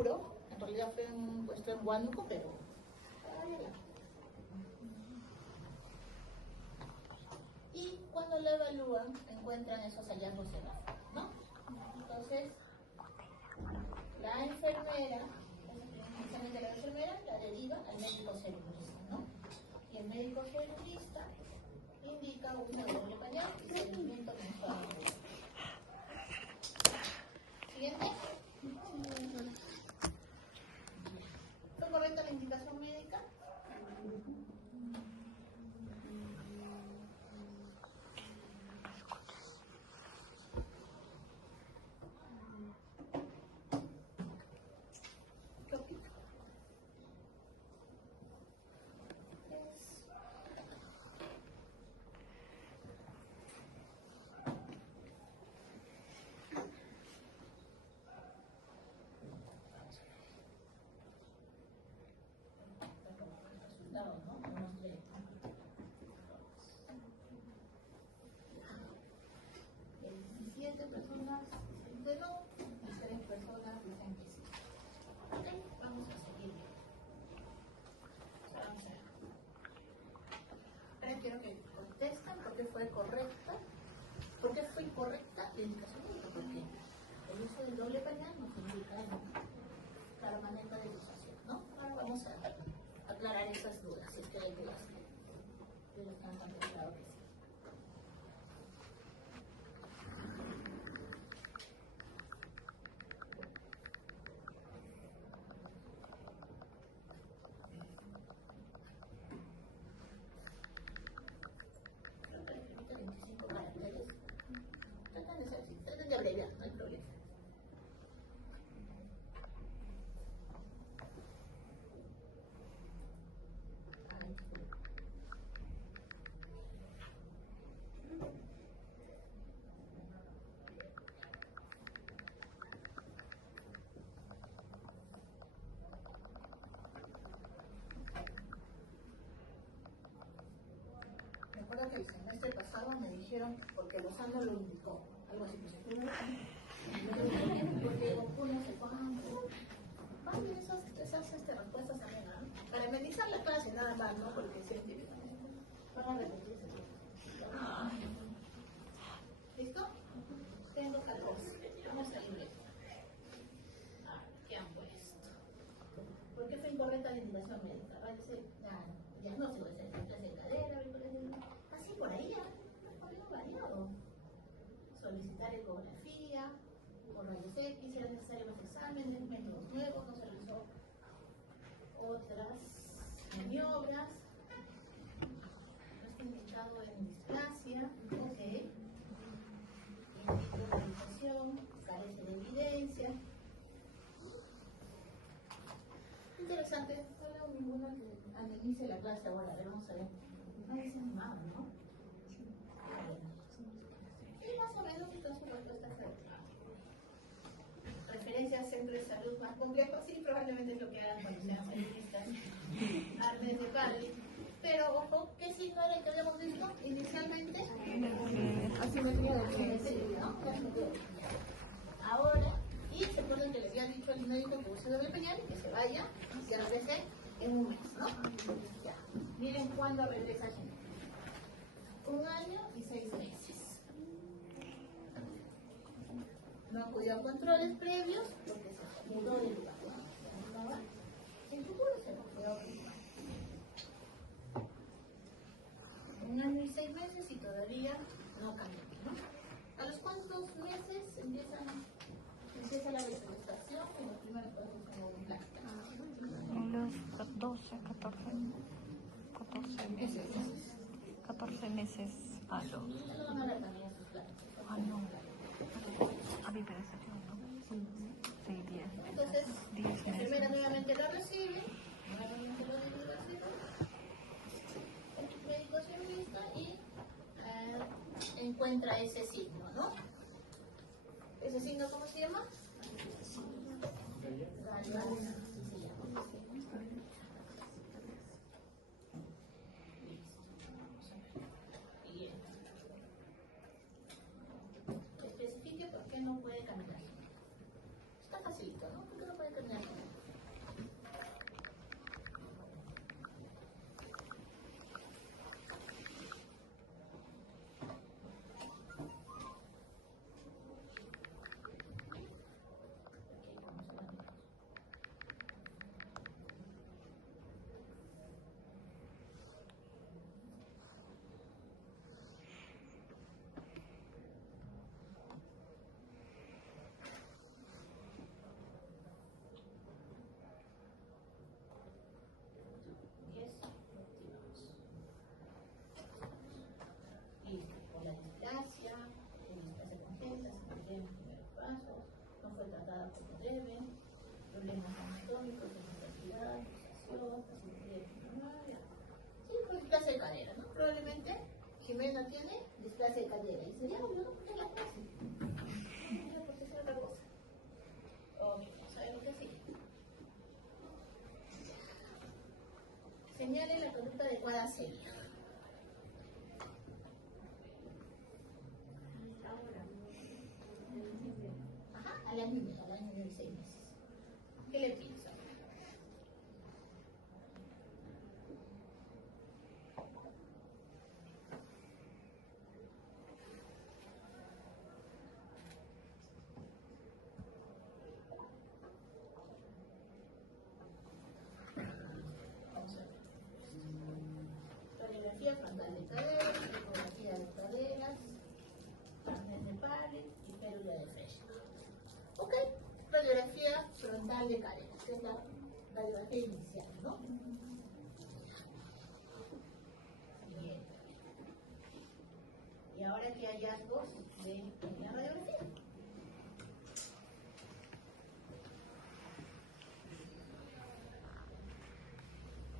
seguro. En realidad fue puesto en Huánuco, pero... Y cuando lo evalúan, encuentran esos hallazgos en la foto, ¿no? Entonces, la enfermera, precisamente la enfermera, la deriva al médico celulista, ¿no? Y el médico celulista indica uso de doble pañal y seguimiento mensual. Siguiente. ¿Fue correcta la indicación médica? ¿Qué opina? Resultado, ¿no? Unos 17 personas dicen que no, y 3 personas dicen que sí. Ok, vamos a seguir. Vamos a ver. Ahora quiero que contesten por qué fue correcta. ¿Por qué fue incorrecta la indicación médica? Porque el uso del doble pañal nos indica permanente de situación, ¿no? Ahora vamos a aclarar esas dudas, si es que hay dudas que los que han contestado que sí. Creo que la escribiste 25 caracteres. Tratan de abreviar, no hay problema. Recuerda que el semestre pasado me dijeron, porque Lozano lo indicó, algo así, pues, porque uno se cuánto. Van bien esas respuestas también, ¿no? Para amenizar la clase nada más, ¿no? Porque siempre van a repetirse. ¿Listo? Tengo 14. Vamos a ir. ¿Qué han puesto? ¿Por qué fue incorrecta la indicación médica? Parece, diagnóstico, clase de cadera, así por ahí, no variado. Solicitar ecografía, por rayos X, si era necesario más exámenes, métodos nuevos, no se realizó otras maniobras, no está indicado en displasia, ok. Individualización, carece de evidencia. Interesante, no veo ninguna que analice la clase ahora, a ver, vamos a ver. Nadie se animaba, ¿no? Y más o menos todas sus respuestas referencias a centros de salud más complejos, sí, probablemente es lo que hagan cuando sean saludistas, artes de Cali. Pero ojo, que si no era el que habíamos visto inicialmente, asimetría de asimetría, ¿no? Ahora, y se acuerdan que les había dicho al médico que use doble pañal y que se vaya y se regrese en un mes, ¿no? Ya. Miren cuándo regresa gente. 1 año y 6 meses. No acudió a controles previos porque se mudó de lugar. En futuro se quedó igual. 1 año y 6 meses y todavía no cambió, ¿no? ¿A los cuántos meses empieza la desgestación y los primeros pasos como un plan? Los 12, 14 meses. 14 meses a los... Ah, no. A mi percepción, ¿no? Sí, 10. Entonces, 10 la meses. enfermera nuevamente lo recibe, nuevamente lo recibe, el médico cirugista y encuentra ese signo, ¿no? ¿Ese signo cómo se llama? Gallana. Especifique por qué no puede caminar. Está facilito, ¿no? ¿Por qué no puede terminar. Problemas anatómicos, incapacidad, luxación, sí, pues displasia de cadera, ¿no? Probablemente Jimena tiene displasia de cadera y sería obvio, ¿no? Porque es la clase. No, porque es otra cosa. Ok, vamos a ver lo que sigue. Señale la conducta adecuada seria. Ajá, a la niña de 6 meses. ¿Qué le piensa? Vamos a ver. Radiografía frontal de cadera, ecografía de caderas, carnet de Parley y pérdida de Fresh. Ok, radiografía frontal de cadera, que es la radiografía inicial, ¿no? Bien. ¿Y ahora qué hallazgos de la radiografía?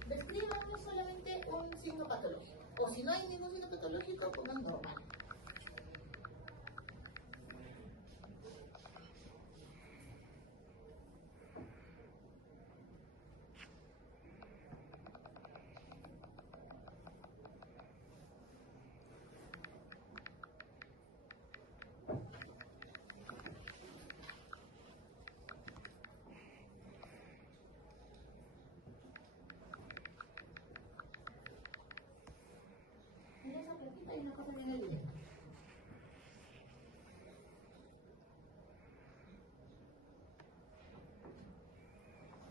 Descríbanme solamente un signo patológico. O si no hay ningún signo patológico, pongan normal. Mira esa plaquita y una cosa bien evidente.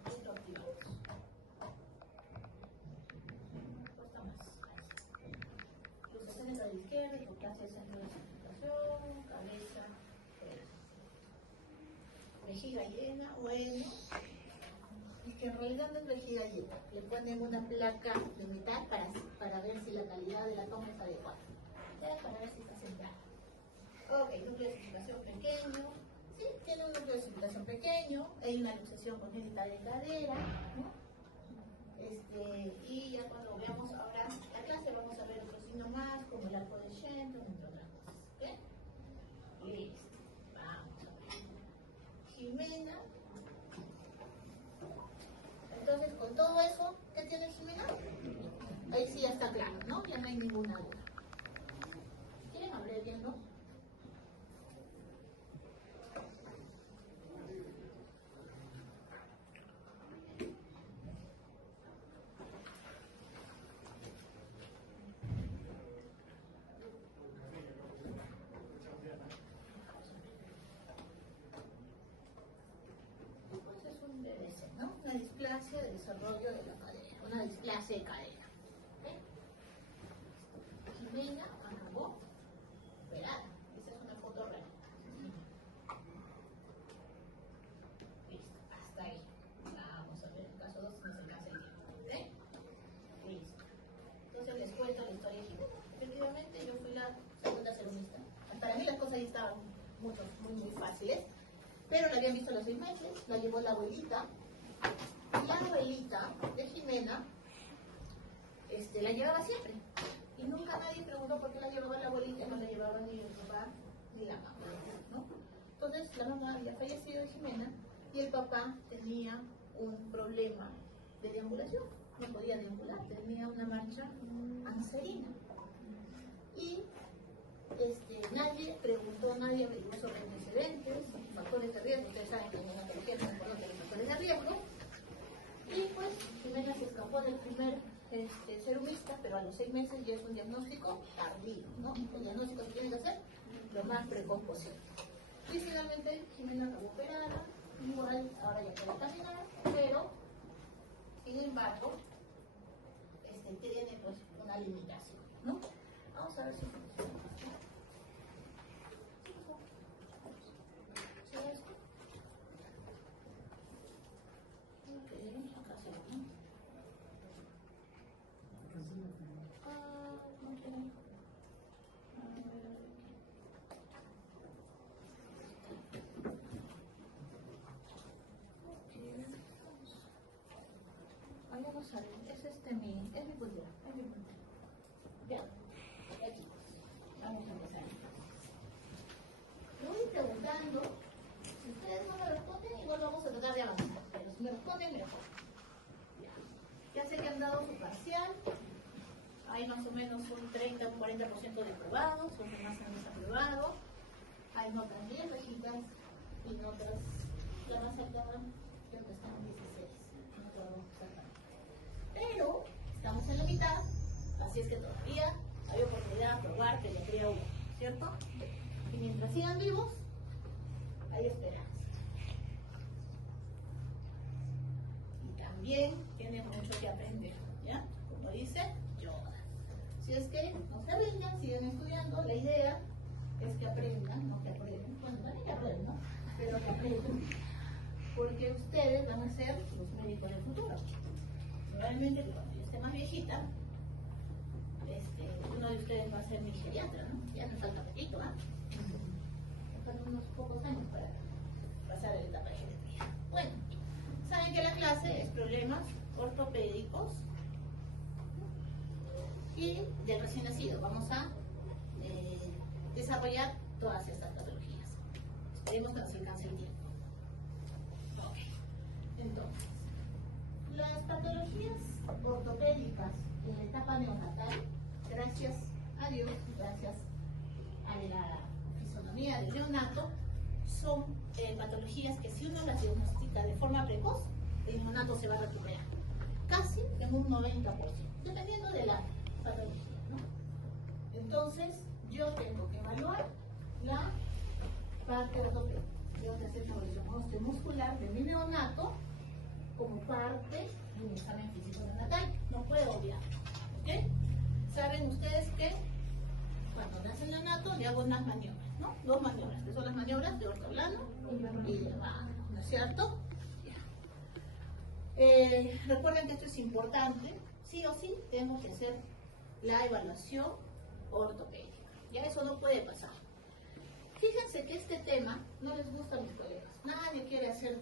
Esto activamos. Cuesta más. Luxaciones a la izquierda, hipoplasia de centro de circulación, cabeza, vejiga llena, bueno. Es que en realidad no es vejiga llena. Le ponen una placa de metal para ver si la calidad de la toma es adecuada. Ya, para ver si está centrada. Ok, núcleo de circulación pequeño. Sí, tiene un núcleo de circulación pequeño. Hay una luxación congénita de cadera, ¿no? Y ya cuando veamos ahora la clase vamos a ver otro signo más, como el arco de Shenton, entre otras cosas. ¿Bien? Listo. Vamos a ver. Jimena. Entonces, con todo eso, ¿qué tiene Jimena? Ahí sí ya está claro, ¿no? Ya no hay ninguna duda. ¿Quieren abreviando? Pues es un DDC, ¿no? Una displasia de desarrollo de la cadera, una displasia de cadera. ¿Okay? Jimena acabó operada. Esa es una foto real. Listo, hasta ahí. Vamos a ver el caso 2, no se alcanza el tiempo. ¿Okay? Listo. Entonces les cuento la historia de Jimena. Efectivamente, yo fui la segunda ceronista. Para mí las cosas ahí estaban muy fáciles. Pero la habían visto a los 6 meses, la llevó la abuelita. Y la abuelita de Jimena la llevaba siempre. Y nunca nadie preguntó por qué la llevaba la abuelita, no la llevaba ni el papá ni la mamá, ¿no? Entonces la mamá había fallecido de Jimena y el papá tenía un problema de deambulación. No podía deambular, tenía una marcha anserina. Y nadie preguntó, nadie averiguó sobre antecedentes, factores de riesgo. Ustedes saben que en la oncología es muy importante los factores de riesgo. serumista, pero a los 6 meses ya es un diagnóstico tardío, ¿no? El diagnóstico se tiene que hacer lo más precoz posible. Y finalmente Jimena acabó operada, igual ahora ya puede caminar, pero sin embargo tiene pues una limitación, ¿no? Vamos a ver si funciona. ¿Sí esto? Ok, acá se va, ¿no? No tiene. Ahí vamos a ver, es mi cultura, Ya, aquí, vamos a empezar. Le voy preguntando, si ustedes no me responden, igual vamos a tratar de avanzar, pero si me responden, mejor. Ya sé que han dado su parcial, hay más o menos un 30 o un 40% de aprobados, los demás han desaprobado, hay notas bien bajitas y notas, la más alta creo que están en 16, no podemos sacar. Pero estamos en la mitad, así es que todavía hay oportunidad de aprobar pediatría 1, ¿cierto? Y mientras sigan vivos, hay esperanza. Y también tienen mucho que aprender, ¿ya? Como dice Yoda. Si es que no se rindan, siguen estudiando, la idea es que aprendan, no que aprendan, bueno, también que aprendan, ¿no? Pero que aprendan, porque ustedes van a ser los médicos del futuro. Probablemente que cuando yo esté más viejita, uno de ustedes va a ser mi geriatra, ¿no? Ya me falta poquito, ¿ah? Me faltan unos pocos años para pasar a la etapa de geriatría. Bueno, saben que la clase es problemas ortopédicos y del recién nacido. Vamos a desarrollar todas estas patologías. Esperemos que nos alcance el tiempo. Ok, entonces, las patologías ortopédicas en la etapa neonatal, gracias a Dios, gracias a la fisonomía del neonato, son patologías que si uno las diagnostica de forma precoz, el neonato se va a recuperar casi en un 90%, dependiendo de la patología, ¿no? Entonces, yo tengo que evaluar la parte ortopédica. Tengo que hacer evaluación osteomuscular de mi neonato como parte de un examen físico neonatal. No puedo obviarlo, ¿ok? Saben ustedes que cuando nace el neonato le hago unas maniobras, ¿no? 2 maniobras, que son las maniobras de ortoplano y de mano, ¿no es cierto? Recuerden que esto es importante, sí o sí tenemos que hacer la evaluación ortopédica, ya eso no puede pasar. Fíjense que este tema no les gusta a mis colegas, nadie quiere hacer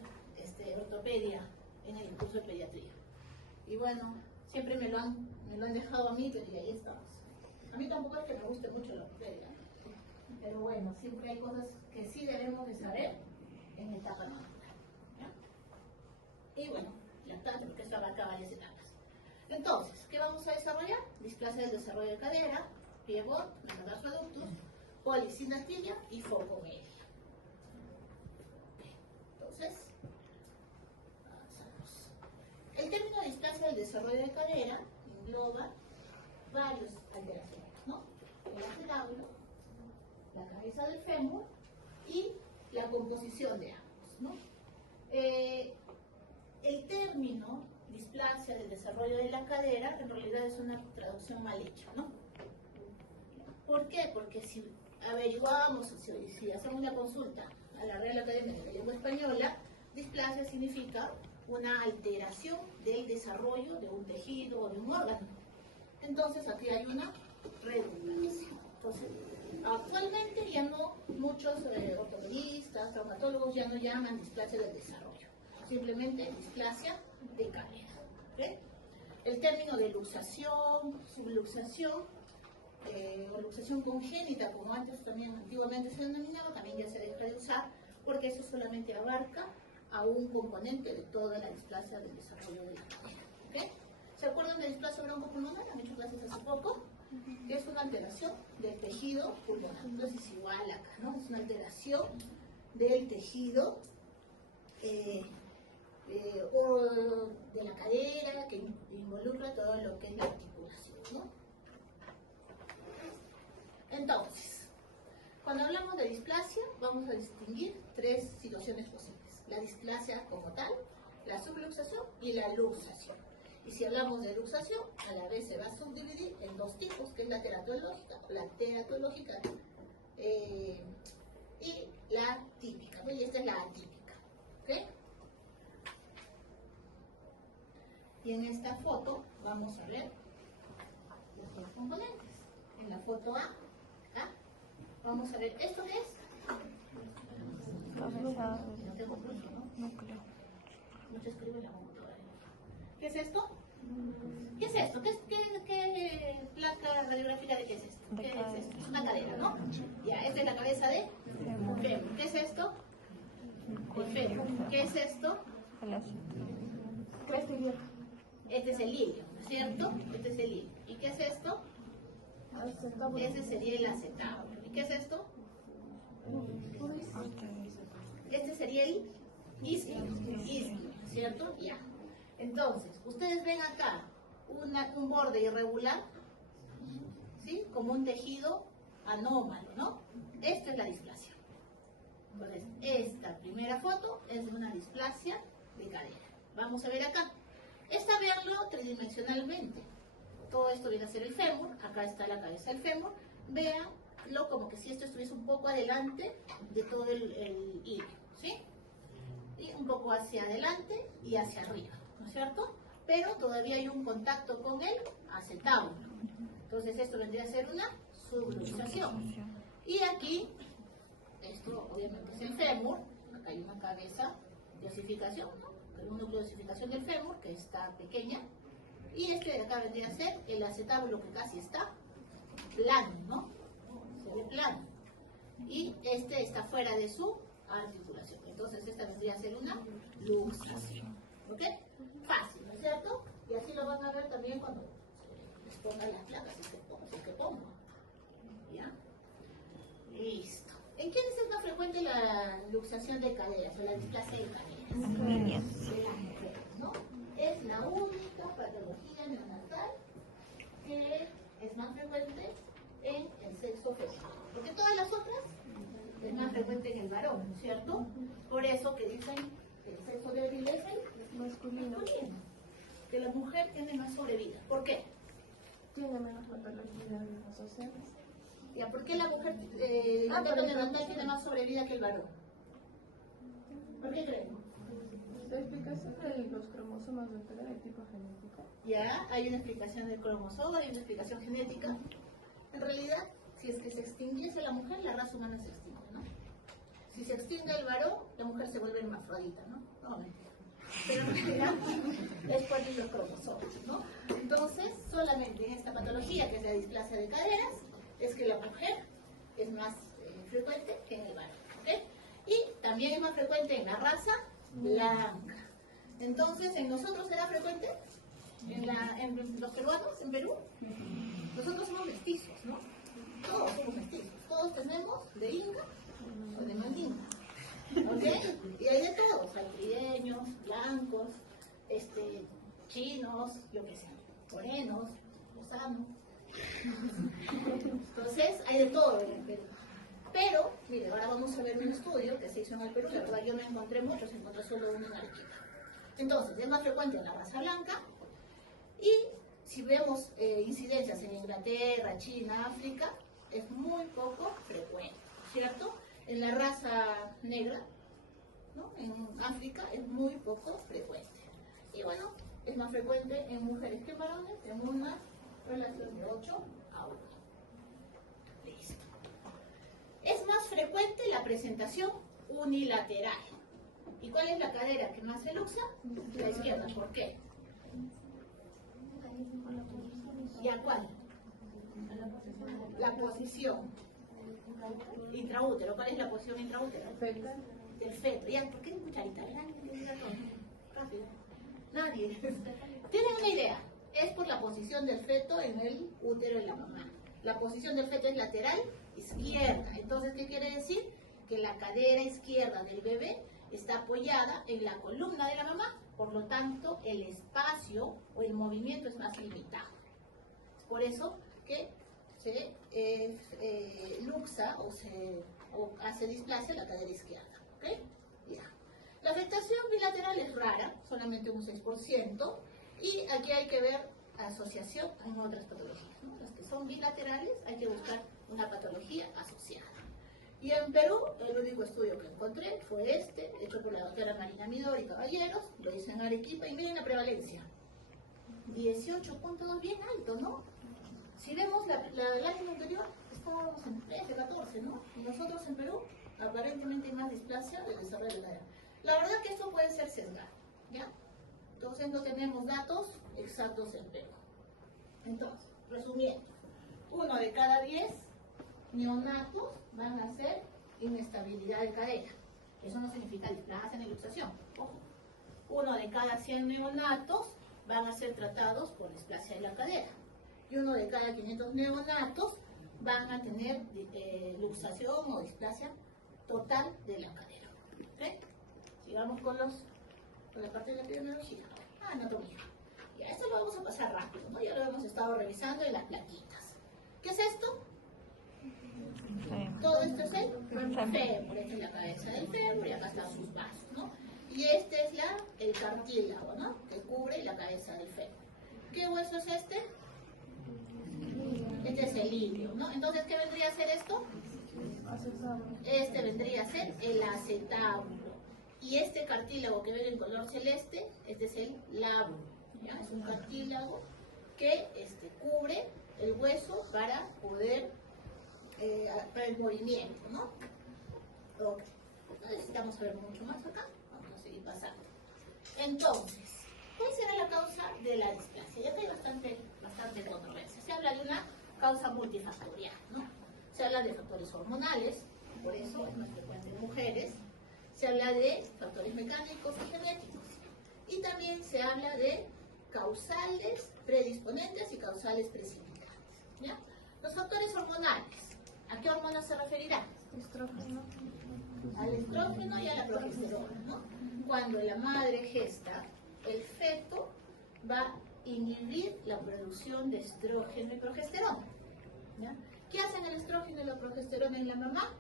ortopedia en el curso de pediatría. Y bueno, siempre me lo han dejado a mí, pero y ahí estamos. A mí tampoco es que me guste mucho la ortopedia, pero bueno, siempre hay cosas que sí debemos de saber en la etapa neonatal, ¿ya? Y bueno, ya está, porque esto abarca varias etapas. Entonces, ¿qué vamos a desarrollar? Displasia del desarrollo de cadera, pivot, metatarso adductus, polisindactilia y foco medio. Entonces, avanzamos. El término displasia del desarrollo de cadera engloba varias alteraciones, ¿no? El acerábulo, la cabeza del fémur y la composición de ambos, ¿no? El término displasia del desarrollo de la cadera en realidad es una traducción mal hecha, ¿no? ¿Por qué? Porque si averiguamos, si hacemos una consulta a la Real Academia de la Lengua Española, displasia significa una alteración del desarrollo de un tejido o de un órgano. Entonces aquí hay una redundancia. Entonces, actualmente ya no, muchos ortopedistas, traumatólogos ya no llaman displasia del desarrollo, simplemente displasia de cadera. ¿Okay? El término de luxación, subluxación, o luxación congénita, como antes también antiguamente se denominaba, también ya se deja de usar, porque eso solamente abarca a un componente de toda la displasia del desarrollo de la cadera. ¿Okay? ¿Se acuerdan de displasia broncopulmonar? Han hecho clases hace poco. Que es una alteración del tejido pulmonar. Entonces es igual acá, ¿no? Es una alteración del tejido o de la cadera, que involucra todo lo que es la articulación, ¿no? Entonces, cuando hablamos de displasia, vamos a distinguir tres situaciones posibles: la displasia como tal, la subluxación y la luxación. Y si hablamos de luxación, a la vez se va a subdividir en dos tipos, que es la teratológica y la típica, ¿no? Y esta es la atípica, ¿ok? Y en esta foto vamos a ver los dos componentes. En la foto A, vamos a ver, ¿esto qué es? Cabeza, No tengo punto, ¿no? núcleo. No te escribo en la computadora. ¿Qué es esto? ¿Qué es esto? ¿Qué placa radiográfica de qué es esto? ¿Qué es esto? Es una cadera, ¿no? Ya, esta es la cabeza de fémur. ¿Qué es esto? El fémur. ¿Qué es esto? El aceite. Este es el ilio, ¿no es cierto? Este es el ilio. ¿Y qué es esto? Ese sería el acetábulo. ¿Y qué es esto? Este sería el isquio, ¿cierto? Ya. Entonces, ustedes ven acá un borde irregular, ¿sí? Como un tejido anómalo, ¿no? Esto es la displasia. Entonces, esta primera foto es de una displasia de cadera. Vamos a ver acá. Esta verlo tridimensionalmente. Todo esto viene a ser el fémur, acá está la cabeza del fémur. Véanlo como que si esto estuviese un poco adelante de todo el hilo, ¿sí? Y un poco hacia adelante y hacia arriba, ¿no es cierto? Pero todavía hay un contacto con el acetábulo. Entonces esto vendría a ser una subluxación. Y aquí, esto obviamente es el fémur, acá hay una cabeza de osificación, ¿no? Un núcleo de osificación del fémur que está pequeña. Y este de acá vendría a ser el acetábulo que casi está plano, ¿no? Se ve plano. Y este está fuera de su articulación. Entonces esta vendría a ser una luxación. ¿Ok? Fácil, ¿no es cierto? Y así lo van a ver también cuando se les pongan las placas, si es que pongo. ¿Ya? Listo. ¿En quiénes es más frecuente la luxación de caderas o la displasia de caderas? Niñas. De las mujeres, ¿no? Es la única patología neonatal que es más frecuente en el sexo femenino. Porque todas las otras es más frecuente en el varón, ¿no es cierto? Por eso que dicen que el sexo débil es el masculino. Que la mujer tiene más sobrevida. ¿Por qué? Tiene menos patologías sociales. ¿Ya? ¿Por qué la mujer la neonatal tiene más sobrevida que el varón? ¿Por qué creen? La explicación de los cromosomas de tipo genético. Ya, hay una explicación del cromosoma, hay una explicación genética. En realidad, si es que se extinguiese la mujer, la raza humana se extingue, ¿no? Si se extingue el varón, la mujer se vuelve hermafrodita, ¿no? No, mentira. Pero en realidad es por los cromosomas, ¿no? Entonces, solamente en esta patología, que es la displasia de caderas, es que la mujer es más frecuente que en el varón, ¿ok? Y también es más frecuente en la raza blanca. Entonces, ¿en nosotros será frecuente? ¿En los peruanos, en Perú? Nosotros somos mestizos, ¿no? Todos somos mestizos. Todos tenemos de Inca o de Mandinga. ¿Ok? Y hay de todos. Hay trigueños, blancos, chinos, lo que sea. Morenos, gusanos. Entonces, hay de todo en el Perú. Pero, mire, ahora vamos a ver un estudio que se hizo en el Perú. La verdad, yo no encontré muchos, encontré solo uno en Arequipa. Entonces, es más frecuente en la raza blanca. Y si vemos incidencias en Inglaterra, China, África, es muy poco frecuente, ¿cierto? En la raza negra, ¿no? En África es muy poco frecuente. Y bueno, es más frecuente en mujeres que en varones, en una relación de 8 a 1. Listo. Es más frecuente la presentación unilateral. ¿Y cuál es la cadera que más se luxa? La izquierda. ¿Por qué? ¿Y a cuál? La posición intraútero. ¿Cuál es la posición intraútero? Del feto. ¿Ya? ¿Por qué no cucharita? Rápido. Nadie. ¿Tienen una idea? Es por la posición del feto en el útero de la mamá. La posición del feto es lateral izquierda. Entonces, ¿qué quiere decir? Que la cadera izquierda del bebé está apoyada en la columna de la mamá, por lo tanto el espacio o el movimiento es más limitado. Es por eso que se luxa o hace displasia la cadera izquierda. ¿Ok? Ya. La afectación bilateral es rara, solamente un 6%, y aquí hay que ver asociación con otras patologías, ¿no? Las que son bilaterales hay que buscar una patología asociada. Y en Perú, el único estudio que encontré fue este, hecho por la doctora Marina Midori Caballeros, lo hice en Arequipa, y miren la prevalencia. 18.2, bien alto, ¿no? Si vemos el año anterior, estábamos en 13, 14, ¿no? Y nosotros en Perú, aparentemente hay más displasia del desarrollo de la cadera. La verdad que esto puede ser sesgado, ¿ya? Entonces no tenemos datos exactos en Perú. Entonces, resumiendo, 1 de cada 10 neonatos van a hacer inestabilidad de cadera. Eso no significa displasia ni luxación. Ojo. 1 de cada 100 neonatos van a ser tratados por displasia de la cadera. Y 1 de cada 500 neonatos van a tener luxación o displasia total de la cadera. ¿Okay? Sigamos con la parte de la epidemiología. Anatomía. Ya, esto lo vamos a pasar rápido, ¿no? Ya lo hemos estado revisando en las plaquitas. ¿Qué es esto? Todo esto es el fémur, esta es la cabeza del fémur y acá están sus vasos, ¿no? Y este es el cartílago, ¿no? Que cubre la cabeza del fémur. ¿Qué hueso es este? Este es el ilio, ¿no? Entonces, ¿qué vendría a ser esto? Este vendría a ser el acetábulo. Y este cartílago que ven en color celeste, este es el lábulo, ¿ya? Es un cartílago que cubre el hueso para poder para el movimiento, ¿no? Ok. No necesitamos saber mucho más acá. Vamos a seguir pasando. Entonces, ¿cuál será la causa de la displasia? Ya que hay bastante controversia. Se habla de una causa multifactorial, ¿no? Se habla de factores hormonales, por eso es más frecuente en mujeres. Se habla de factores mecánicos y genéticos. Y también se habla de causales predisponentes y causales precipitantes, ¿ya? Los factores hormonales. ¿A qué hormona se referirá? Estrógeno. Al estrógeno y a la progesterona, ¿no? Cuando la madre gesta, el feto va a inhibir la producción de estrógeno y progesterona, ¿ya? ¿Qué hacen el estrógeno y la progesterona en la mamá?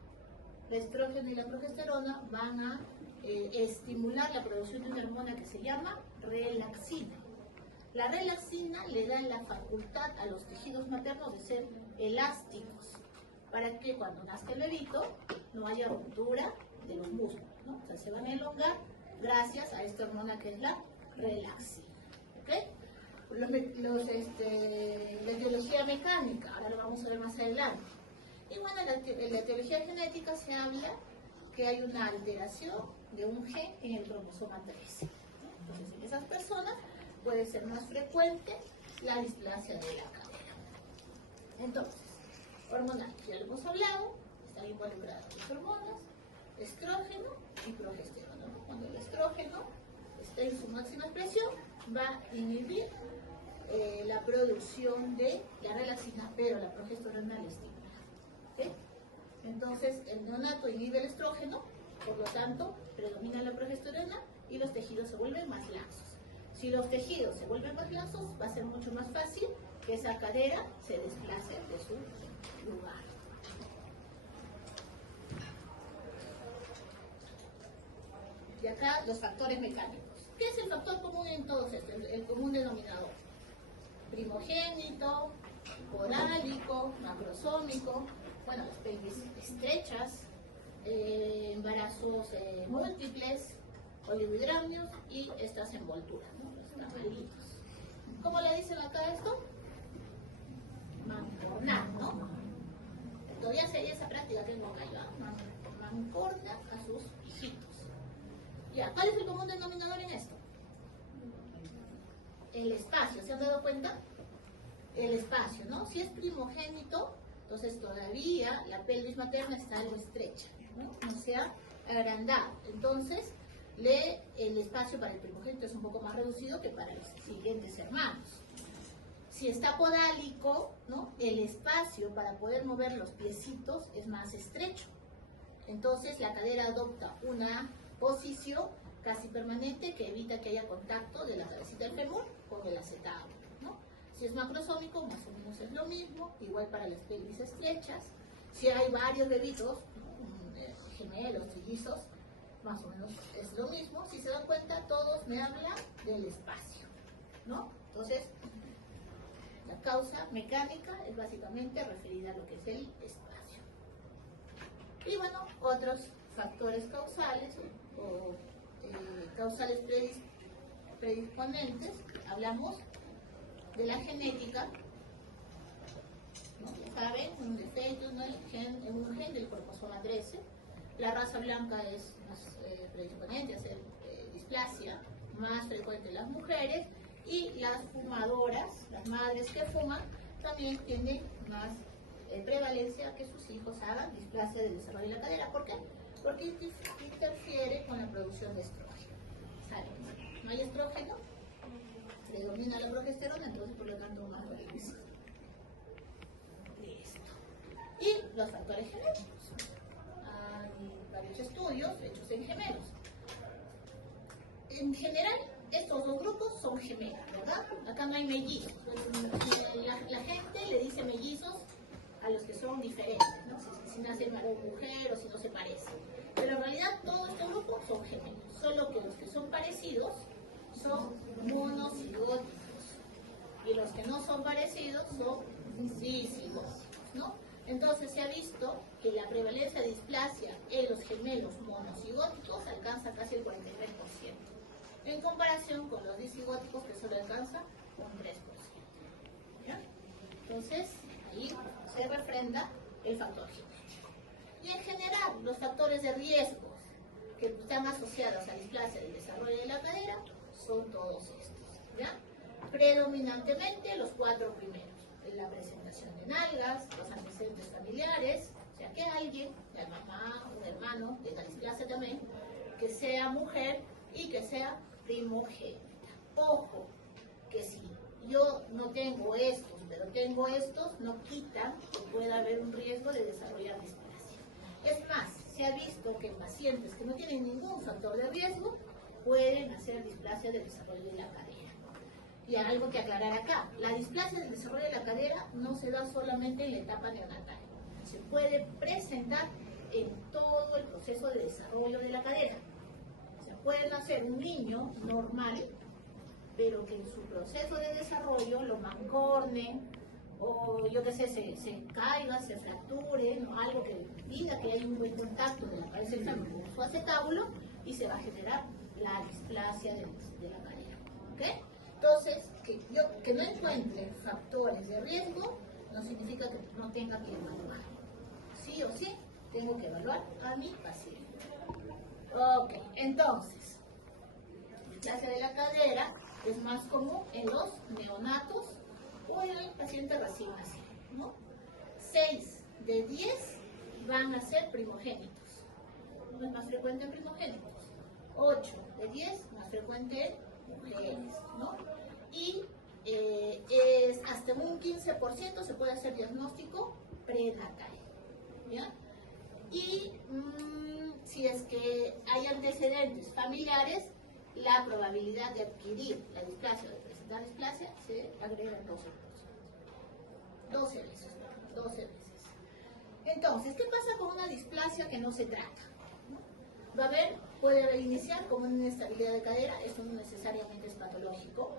El estrógeno y la progesterona van a estimular la producción de una hormona que se llama relaxina. La relaxina le da la facultad a los tejidos maternos de ser elásticos, para que cuando nazca el bebito no haya ruptura de los músculos, ¿no? O sea, se van a elongar gracias a esta hormona que es la relaxina. ¿Ok? La etiología mecánica, ahora lo vamos a ver más adelante. Y bueno, en la etiología genética se habla que hay una alteración de un gen en el cromosoma 13, ¿no? Entonces, en esas personas puede ser más frecuente la displasia de la cadera. Entonces, hormonal, ya lo hemos hablado, están involucradas las hormonas, estrógeno y progesterona, ¿no? Cuando el estrógeno está en su máxima expresión, va a inhibir la producción de la relaxina, pero la progesterona la estimula. ¿Okay? Entonces, el neonato inhibe el estrógeno, por lo tanto, predomina la progesterona y los tejidos se vuelven más laxos. Si los tejidos se vuelven más laxos, va a ser mucho más fácil que esa cadera se desplace de su lugar. Y acá los factores mecánicos. ¿Qué es el factor común en todos estos? El común denominador. Primogénito, corálico, macrosómico, bueno, las pelvis estrechas, embarazos múltiples, oligohidramios y estas envolturas, ¿no? Los camalitos. ¿Cómo le dicen acá esto? Mancornar, ¿no? Todavía sería esa práctica que tengo acá yo, mancorna a sus hijitos. Ya, ¿cuál es el común denominador en esto? El espacio, ¿se han dado cuenta? El espacio, ¿no? Si es primogénito, entonces todavía la pelvis materna está algo estrecha, ¿no? No se ha agrandado. Entonces, el espacio para el primogénito es un poco más reducido que para los siguientes hermanos. Si está podálico, ¿no? El espacio para poder mover los piecitos es más estrecho. Entonces la cadera adopta una posición casi permanente que evita que haya contacto de la cabecita del fémur con el acetábulo, ¿no? Si es macrosómico, más o menos es lo mismo, igual para las pelvis estrechas. Si hay varios bebitos, gemelos, trillizos, más o menos es lo mismo. Si se dan cuenta, todos me hablan del espacio, ¿no? Entonces, la causa mecánica es básicamente referida a lo que es el espacio. Y bueno, otros factores causales o causales predisponentes, hablamos de la genética, ¿no? Ya saben, un defecto, ¿no? En un gen del cromosoma 13. La raza blanca es más predisponente a hacer displasia, más frecuente en las mujeres, y las fumadoras, las madres que fuman, también tienen más prevalencia que sus hijos hagan displasia del desarrollo de la cadera. ¿Por qué? Porque interfiere con la producción de estrógeno. ¿Saben? No hay estrógeno, predomina la progesterona, entonces por lo tanto más riesgo. Listo. Y los factores genéticos. Hay varios estudios hechos en gemelos. En general, estos dos grupos son gemelos, ¿verdad? Acá no hay mellizos. La gente le dice mellizos a los que son diferentes, ¿no? Si nace mujer o si no se parecen. Pero en realidad todos estos grupos son gemelos, solo que los que son parecidos son monocigóticos y los que no son parecidos son disigóticos, ¿no? Entonces se ha visto que la prevalencia de displasia en los gemelos monocigóticos alcanza casi el 43%, en comparación con los disigóticos que solo alcanza un 3%. ¿Ya? Entonces ahí se refrenda el factor genético. Y en general, los factores de riesgo que están asociados a displasia del desarrollo de la cadera son todos estos, ¿ya? Predominantemente los 4 primeros: la presentación de nalgas, los antecedentes familiares, o sea que alguien, la mamá, un hermano, tenga displasia también, que sea mujer y que sea primogénita. Ojo, que si yo no tengo estos, pero tengo estos, no quita que pueda haber un riesgo de desarrollar displasia. Es más, se ha visto que en pacientes que no tienen ningún factor de riesgo pueden hacer displasia del desarrollo de la cadera. Y algo que aclarar acá, la displasia del desarrollo de la cadera no se da solamente en la etapa neonatal, se puede presentar en todo el proceso de desarrollo de la cadera. O sea, puede nacer un niño normal, pero que en su proceso de desarrollo lo mancornen, o yo qué sé, se caiga, se fracture, ¿no? Algo que impida que haya un buen contacto de la cabeza del fémur con su acetábulo, y se va a generar la displasia de la cadera. ¿Okay? Entonces, que no encuentre factores de riesgo no significa que no tenga que evaluar. Sí o sí, tengo que evaluar a mi paciente. Ok, entonces, displasia de la cadera es más común en los neonatos o en el paciente recién nacido, ¿no? 6 de 10 van a ser primogénitos. No es más frecuente en primogénitos. 8 de 10 más frecuente en mujeres, ¿no? Y es hasta un 15% se puede hacer diagnóstico prenatal, ¿ya? Y si es que hay antecedentes familiares, la probabilidad de adquirir la displasia o de presentar displasia se agrega 12 veces. Entonces, ¿qué pasa con una displasia que no se trata? Puede iniciar como una inestabilidad de cadera, esto no necesariamente es patológico,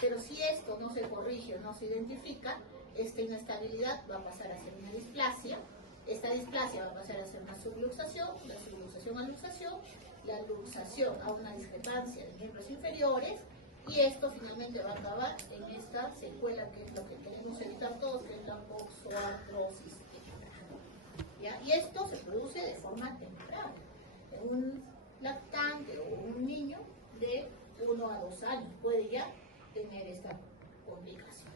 pero si esto no se corrige o no se identifica, esta inestabilidad va a pasar a ser una displasia. Esta displasia va a pasar a ser una subluxación, la subluxación a luxación, la luxación a una discrepancia de miembros inferiores, y esto finalmente va a acabar en esta secuela que es lo que queremos evitar todos, que es la oxoartrosis. ¿Ya? Y esto se produce de forma temprana, en un lactante o un niño de 1 a 2 años puede ya tener esta complicación.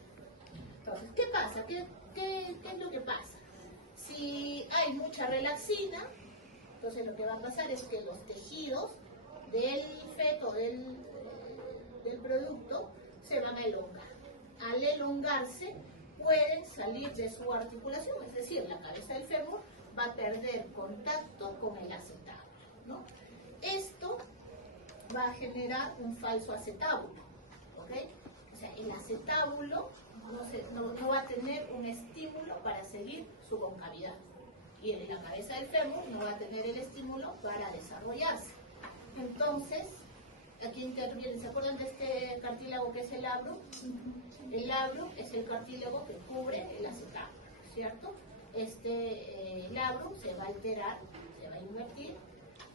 Entonces, ¿qué pasa? ¿Qué es lo que pasa? Si hay mucha relaxina, entonces lo que va a pasar es que los tejidos del feto, del producto, se van a elongar. Al elongarse, pueden salir de su articulación, es decir, la cabeza del fémur va a perder contacto con el acetábulo, ¿no? va a generar un falso acetábulo, ¿ok? O sea, el acetábulo no va a tener un estímulo para seguir su concavidad. Y en la cabeza del fémur no va a tener el estímulo para desarrollarse. Entonces, aquí interviene, ¿se acuerdan de este cartílago que es el labrum? El labrum es el cartílago que cubre el acetábulo, ¿cierto? Este labrum se va a alterar, se va a invertir,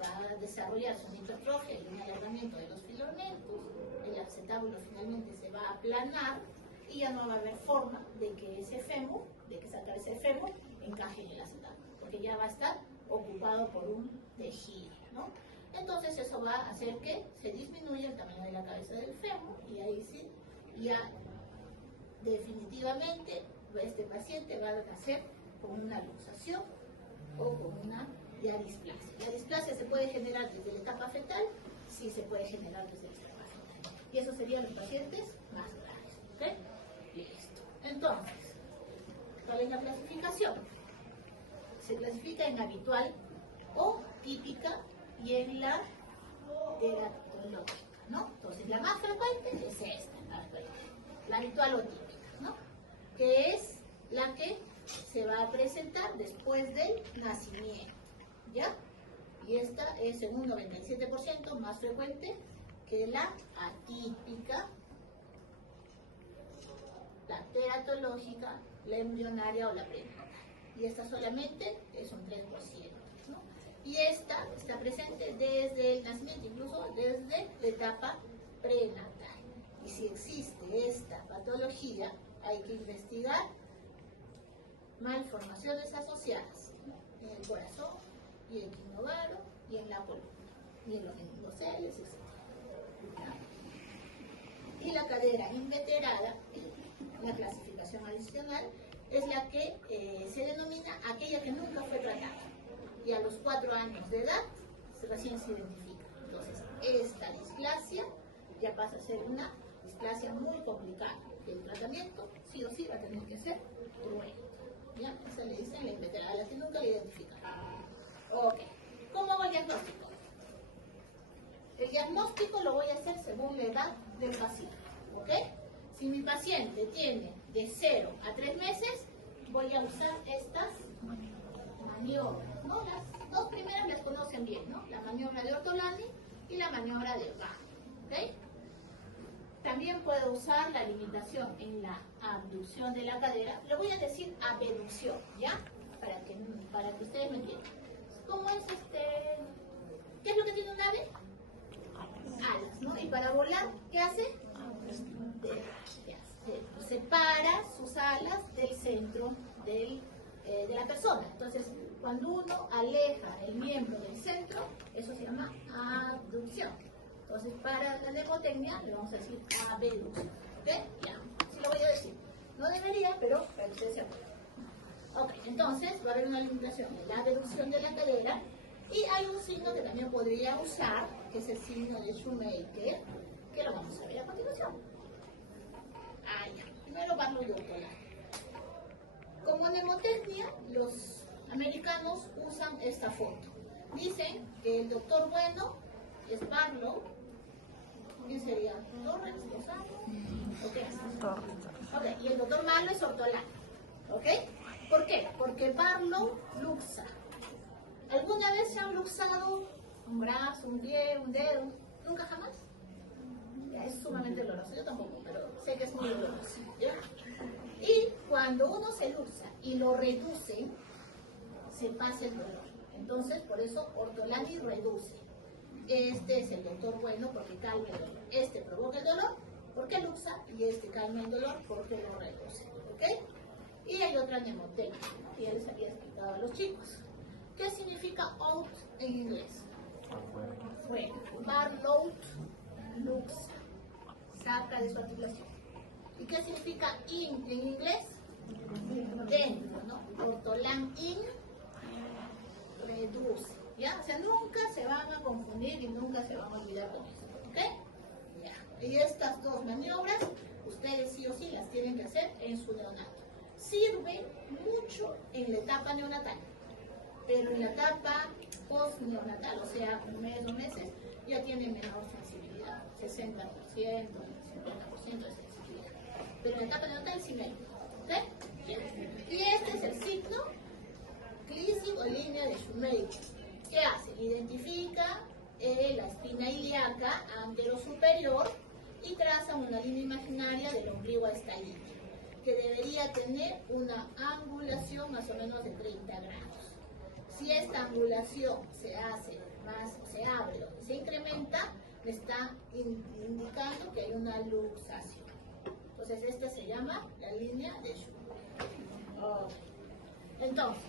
va a desarrollarse una hipertrofia y un alargamiento de los filamentos, el acetábulo finalmente se va a aplanar y ya no va a haber forma de que ese fémur, de que esa cabeza de fémur encaje en el acetábulo, porque ya va a estar ocupado por un tejido, ¿no? Entonces eso va a hacer que se disminuya el tamaño de la cabeza del fémur y ahí sí, ya definitivamente este paciente va a nacer con una luxación o con una ya displasia. La displasia se puede generar desde la etapa fetal, sí se puede generar desde la etapa fetal. Y esos serían los pacientes más graves, ¿ok? Listo. Entonces, ¿cuál es la clasificación? Se clasifica en habitual o típica y en la teratológica, ¿no? Entonces, la más frecuente es esta, la habitual o típica, ¿no? Que es la que se va a presentar después del nacimiento, ¿ya? Y esta es en un 97% más frecuente que la atípica, la teratológica, la embrionaria o la prenatal. Y esta solamente es un 3%, ¿no? Y esta está presente desde el nacimiento, incluso desde la etapa prenatal. Y si existe esta patología, hay que investigar malformaciones asociadas en el corazón y en el quinovaro y en la columna y en los endoceles, etc. Y la cadera inveterada, la clasificación adicional, es la que se denomina aquella que nunca fue tratada y a los 4 años de edad recién se identifica. Entonces, esta displasia ya pasa a ser una displasia muy complicada. El tratamiento sí o sí va a tener que ser cruento. ¿Ya? Esa le dicen la inveterada, la que nunca la identificaron. Ok. ¿Cómo hago el diagnóstico? El diagnóstico lo voy a hacer según la edad del paciente. ¿Ok? Si mi paciente tiene de 0 a 3 meses, voy a usar estas maniobras, ¿no? Las dos primeras las conocen bien, ¿no? La maniobra de Ortolani y la maniobra de Bach. ¿Ok? También puedo usar la limitación en la abducción de la cadera. Le voy a decir abducción, ¿ya? Para que ustedes me entiendan. ¿Cómo es ¿Qué es lo que tiene un ave? Alas, ¿no? Y para volar, ¿qué hace? Separa sus alas del centro de la persona. Entonces, cuando uno aleja el miembro del centro, eso se llama abducción. Entonces, para la mnemotecnia le vamos a decir abducción. ¿Ok? Ya, así lo voy a decir. No debería, pero para que ustedes se acuerden. Ok, entonces va a haber una limitación en la abducción de la cadera y hay un signo que también podría usar, que es el signo de Shoemaker, que lo vamos a ver a continuación. Ya. Primero Barlow y Ortolani. Como mnemotecnia, los americanos usan esta foto. Dicen que el doctor bueno es Barlow. ¿Quién sería? ¿Torres? ¿Lozano? ¿O qué es? Torres. Ok, y el doctor malo es Ortolani. ¿Ok? ¿Por qué? Porque Barlow luxa. ¿Alguna vez se han luxado un brazo, un pie, un dedo? ¿Nunca jamás? Ya, es sumamente doloroso. Yo tampoco, pero sé que es muy doloroso. ¿Ya? Y cuando uno se luxa y lo reduce, se pasa el dolor. Entonces, por eso Ortolani reduce. Este es el doctor bueno porque calma el dolor. Este provoca el dolor porque luxa y este calma el dolor porque lo reduce. ¿Ok? Y hay otra mnemotecnia, ¿no? Que ya les había explicado a los chicos. ¿Qué significa out en inglés? Fuera. Barlow luxa. Saca de su articulación. ¿Y qué significa in en inglés? Dentro, ¿no? Ortolan in reduce. ¿Ya? O sea, nunca se van a confundir y nunca se van a olvidar con eso. ¿Ok? Ya. Y estas dos maniobras, ustedes sí o sí las tienen que hacer en su neonato. Sirve mucho en la etapa neonatal, pero en la etapa post-neonatal, o sea, un mes, 2 meses, ya ya tiene menor sensibilidad, 60%, 50% de sensibilidad. Pero en la etapa neonatal sí menos. ¿Ok? Y este es el signo clísico o línea de Shoemaker. ¿Qué hace? Identifica la espina ilíaca anterosuperior y traza una línea imaginaria del ombligo a esta línea, que debería tener una angulación más o menos de 30 grados. Si esta angulación se hace más, se abre o se incrementa, me está indicando que hay una luxación. Entonces esta se llama la línea de Shoemaker. Entonces,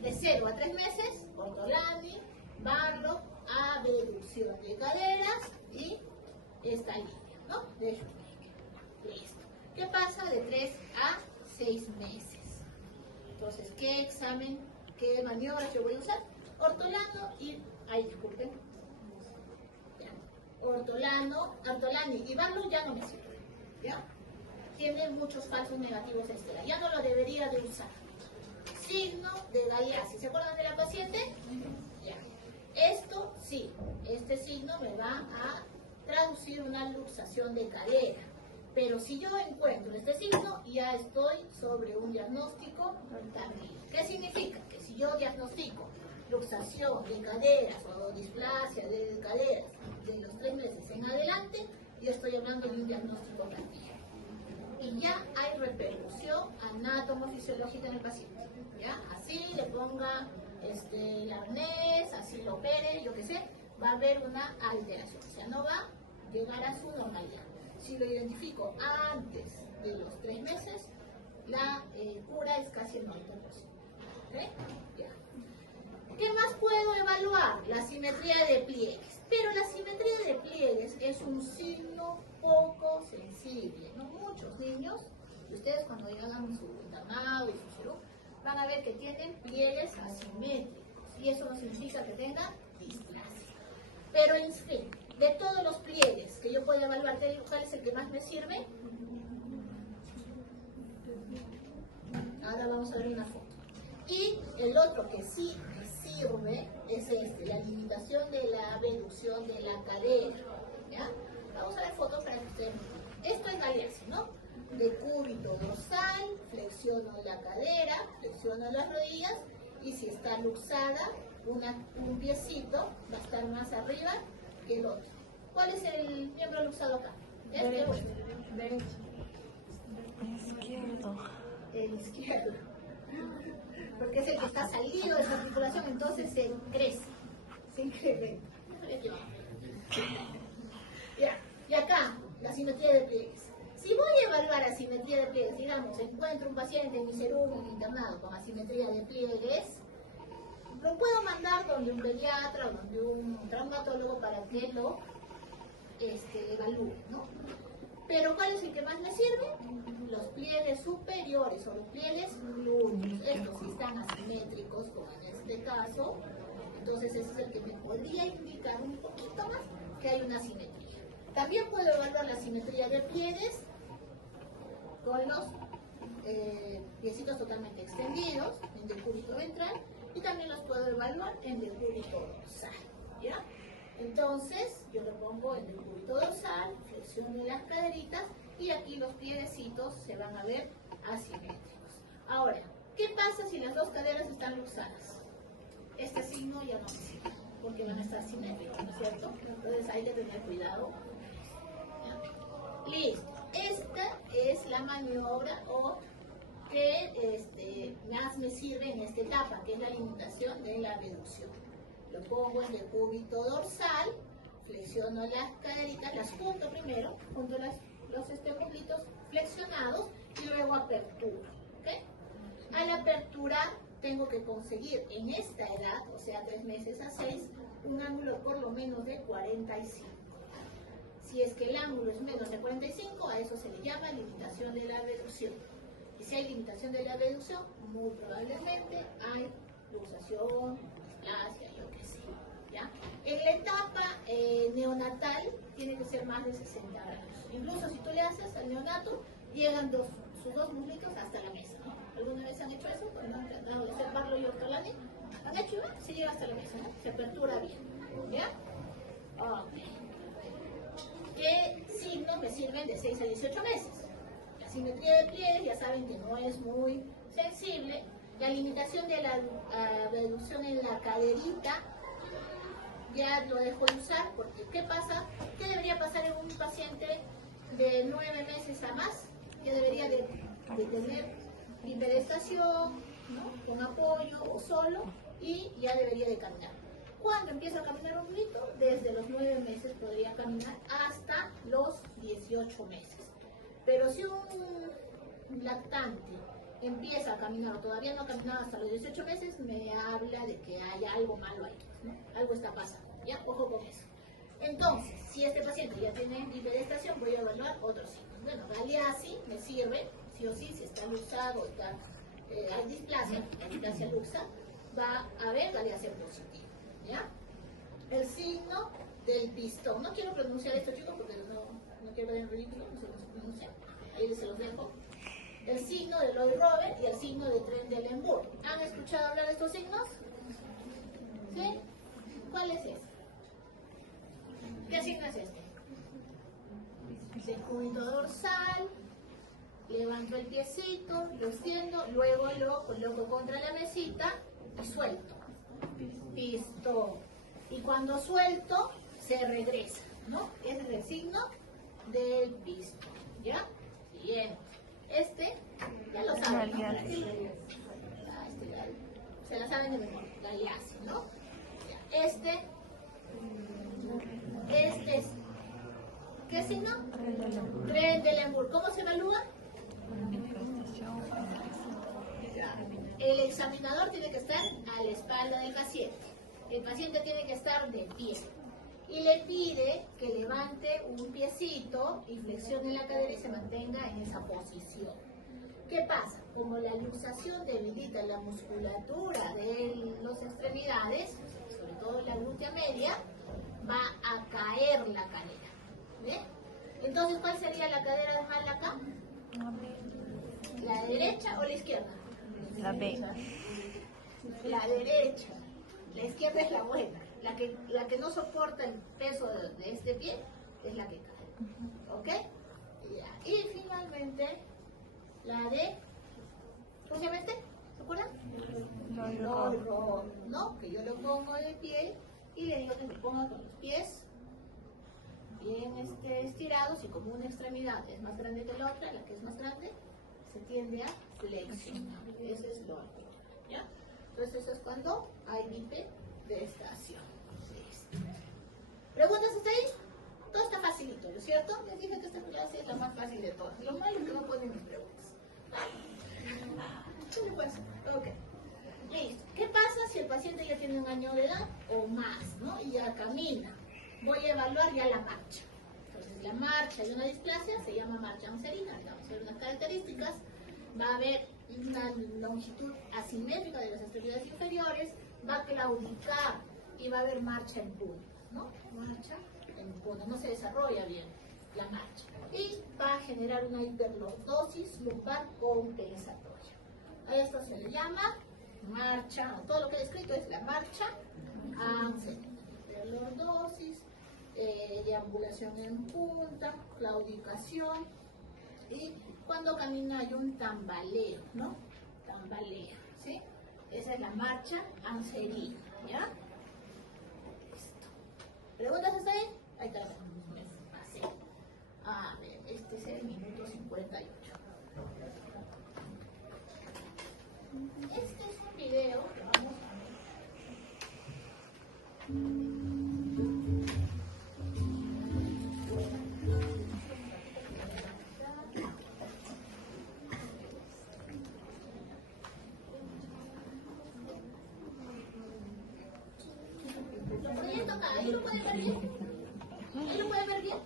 de 0 a 3 meses, Ortolani, Barlow, abducción de caderas y esta línea, ¿no? De Shoemaker. Listo. ¿Qué pasa de 3 a 6 meses? Entonces, ¿qué examen, qué maniobras yo voy a usar? Ortolano y, disculpen. Ya. Ortolani y Barlow ya no me sirve, ¿ya? Tiene muchos falsos negativos Estela, ya no lo debería de usar. Signo de Galeazzi, ¿se acuerdan de la paciente? Ya. Esto sí, este signo me va a traducir una luxación de cadera. Pero si yo encuentro este signo, ya estoy sobre un diagnóstico tardío. ¿Qué significa? Que si yo diagnostico luxación de caderas o displasia de caderas de los 3 meses en adelante, yo estoy hablando de un diagnóstico tardío. Y ya hay repercusión anatomofisiológica en el paciente. ¿Ya? Así le ponga el arnés, así lo opere, yo qué sé, va a haber una alteración. O sea, no va a llegar a su normalidad. Si lo identifico antes de los 3 meses, la cura es casi el 90%. ¿Okay? Ya. ¿Qué más puedo evaluar? La simetría de pliegues. Pero la simetría de pliegues es un signo poco sensible. No muchos niños, ustedes cuando hagan su internado y su cirugía, van a ver que tienen pliegues asimétricos. Y eso no significa que tengan displasia. Pero en fin, de todos los pliegues que yo puedo evaluar, ¿cuál es el que más me sirve? Ahora vamos a ver una foto. Y el otro que sí me sirve es la limitación de la abducción de la cadera. ¿Ya? Vamos a ver fotos para que ustedes vean. Esto es Galeazzi, ¿no? Decúbito dorsal, flexiono la cadera, flexiono las rodillas y si está luxada, un piecito va a estar más arriba que el otro. ¿Cuál es el miembro luxado acá? Derecho. Izquierdo. El izquierdo. Porque es el que está salido de esa articulación, entonces se crece, se incrementa. Y acá, la simetría de pliegues. Si voy a evaluar asimetría de pliegues, digamos, encuentro un paciente en mi cirugía internado con asimetría de pliegues, lo puedo mandar donde un pediatra o donde un traumatólogo para que lo evalúe, ¿no? Pero ¿cuál es el que más me sirve? Los pliegues superiores o los pliegues lúteos. Estos sí están asimétricos, como en este caso. Entonces ese es el que me podría indicar un poquito más que hay una asimetría. También puedo evaluar la simetría de pliegues con los piecitos totalmente extendidos en decúbito ventral y también los puedo evaluar en decúbito dorsal, ¿ya? Entonces yo lo pongo en decúbito dorsal, flexiono las caderitas y aquí los piedecitos se van a ver asimétricos. Ahora, ¿qué pasa si las dos caderas están luxadas? Este signo ya no me sirve porque van a estar simétricos, ¿no es cierto? Entonces hay que tener cuidado. ¿Ya? Listo. Esta es la maniobra que más me sirve en esta etapa, que es la limitación de la abducción. Lo pongo en decúbito dorsal, flexiono las caderitas, las junto primero, junto los muslitos flexionados y luego aperturo. ¿Okay? Al aperturar tengo que conseguir en esta edad, o sea 3 meses a 6, un ángulo por lo menos de 45. Si es que el ángulo es menos de 45, a eso se le llama limitación de la abducción. Y si hay limitación de la abducción, muy probablemente hay luxación, displasia, yo qué sé. ¿Ya? En la etapa neonatal tiene que ser más de 60 grados. Incluso si tú le haces al neonato, llegan sus dos muslitos hasta la mesa, ¿no? ¿Alguna vez han hecho eso? Cuando han tratado de hacer Barlow y Ortolani, ¿han hecho? Se llega hasta la mesa, ¿no? Se apertura bien. ¿Ya? Ok. 6 a 18 meses. La simetría de pliegues ya saben que no es muy sensible. La limitación de la abducción en la caderita ya lo dejo de usar porque ¿qué pasa? ¿Qué debería pasar en un paciente de 9 meses a más? Que debería de tener hiperestación, ¿no? Con apoyo o solo, y ya debería de caminar. ¿Cuándo empieza a caminar un poquito? Desde los 9 meses podría caminar hasta los 18 meses. Pero si un lactante empieza a caminar o todavía no ha caminado hasta los 18 meses, me habla de que hay algo malo ahí, ¿no? Algo está pasando, ¿ya? Ojo con eso. Entonces, si este paciente ya tiene hiperestación, voy a evaluar otros signos. Bueno, Galeazzi me sirve, sí o sí, si está luxado, está, hay displasia luxa, va a haber Galeazzi positivo, ¿ya? El signo del pistón. No quiero pronunciar esto, chicos, porque no quiero ver en ridículo, no sé cómo se pronuncia. Ahí se los dejo. El signo de Lloyd Robert y el signo de Trendelenburg. ¿Han escuchado hablar de estos signos? ¿Sí? ¿Cuál es este? ¿Qué signo es este? Decúbito dorsal, levanto el piecito, lo extiendo, luego lo coloco contra la mesita y suelto. Pistón. Y cuando suelto, se regresa, ¿no? Ese es el signo del pistón, ¿ya? Bien. Este, ya lo saben, ¿no? Se la saben de memoria, Galeazzi, ¿no? Este es, ¿qué signo? Trendelenburg. ¿Cómo se evalúa? El examinador tiene que estar a la espalda del paciente. El paciente tiene que estar de pie. Y le pide que levante un piecito y flexione la cadera y se mantenga en esa posición. ¿Qué pasa? Como la luxación debilita la musculatura de las extremidades, sobre todo la glútea media, va a caer la cadera. ¿Ve? Entonces, ¿cuál sería la cadera mala acá? ¿La derecha o la izquierda? La B. La derecha. La izquierda es la buena. La que no soporta el peso de este pie es la que cae. ¿Ok? Ya. Y finalmente, la de... ¿cómo se llama este? ¿Se acuerdan? ¿No? Que yo lo pongo de pie y le digo que me ponga con los pies bien estirados, y como una extremidad es más grande que la otra, la que es más grande se tiende a flexionar. Ese es lo alto, ¿ya? Entonces eso es cuando hay hiperestación. ¿Preguntas hasta ahí? Todo está facilito, ¿no es cierto? Les dije que esta clase es la más fácil de todas. Lo malo es que no ponen mis preguntas. ¿Qué le puede hacer? Ok. Listo. ¿Qué pasa si el paciente ya tiene 1 año de edad o más, ¿no? Y ya camina. Voy a evaluar ya la marcha. Entonces, la marcha de una displasia se llama marcha anserina. Vamos a ver unas características. Va a haber una longitud asimétrica de las extremidades inferiores, va a claudicar y va a haber marcha en puntas, ¿no? Marcha en puntas, no se desarrolla bien la marcha. Y va a generar una hiperlordosis lumbar compensatoria. A esto se le llama marcha, todo lo que he descrito es la marcha anserina. Hiperlordosis, deambulación en punta, claudicación, y cuando camina hay un tambaleo, ¿no? Tambalea, ¿sí? Esa es la marcha anserina, ¿ya? Listo. ¿Preguntas hasta ahí? Ahí está. Así. A ver, este es el minuto 58. Este es un video que vamos a ver. Ahí lo pueden ver bien. Ahí lo pueden ver bien.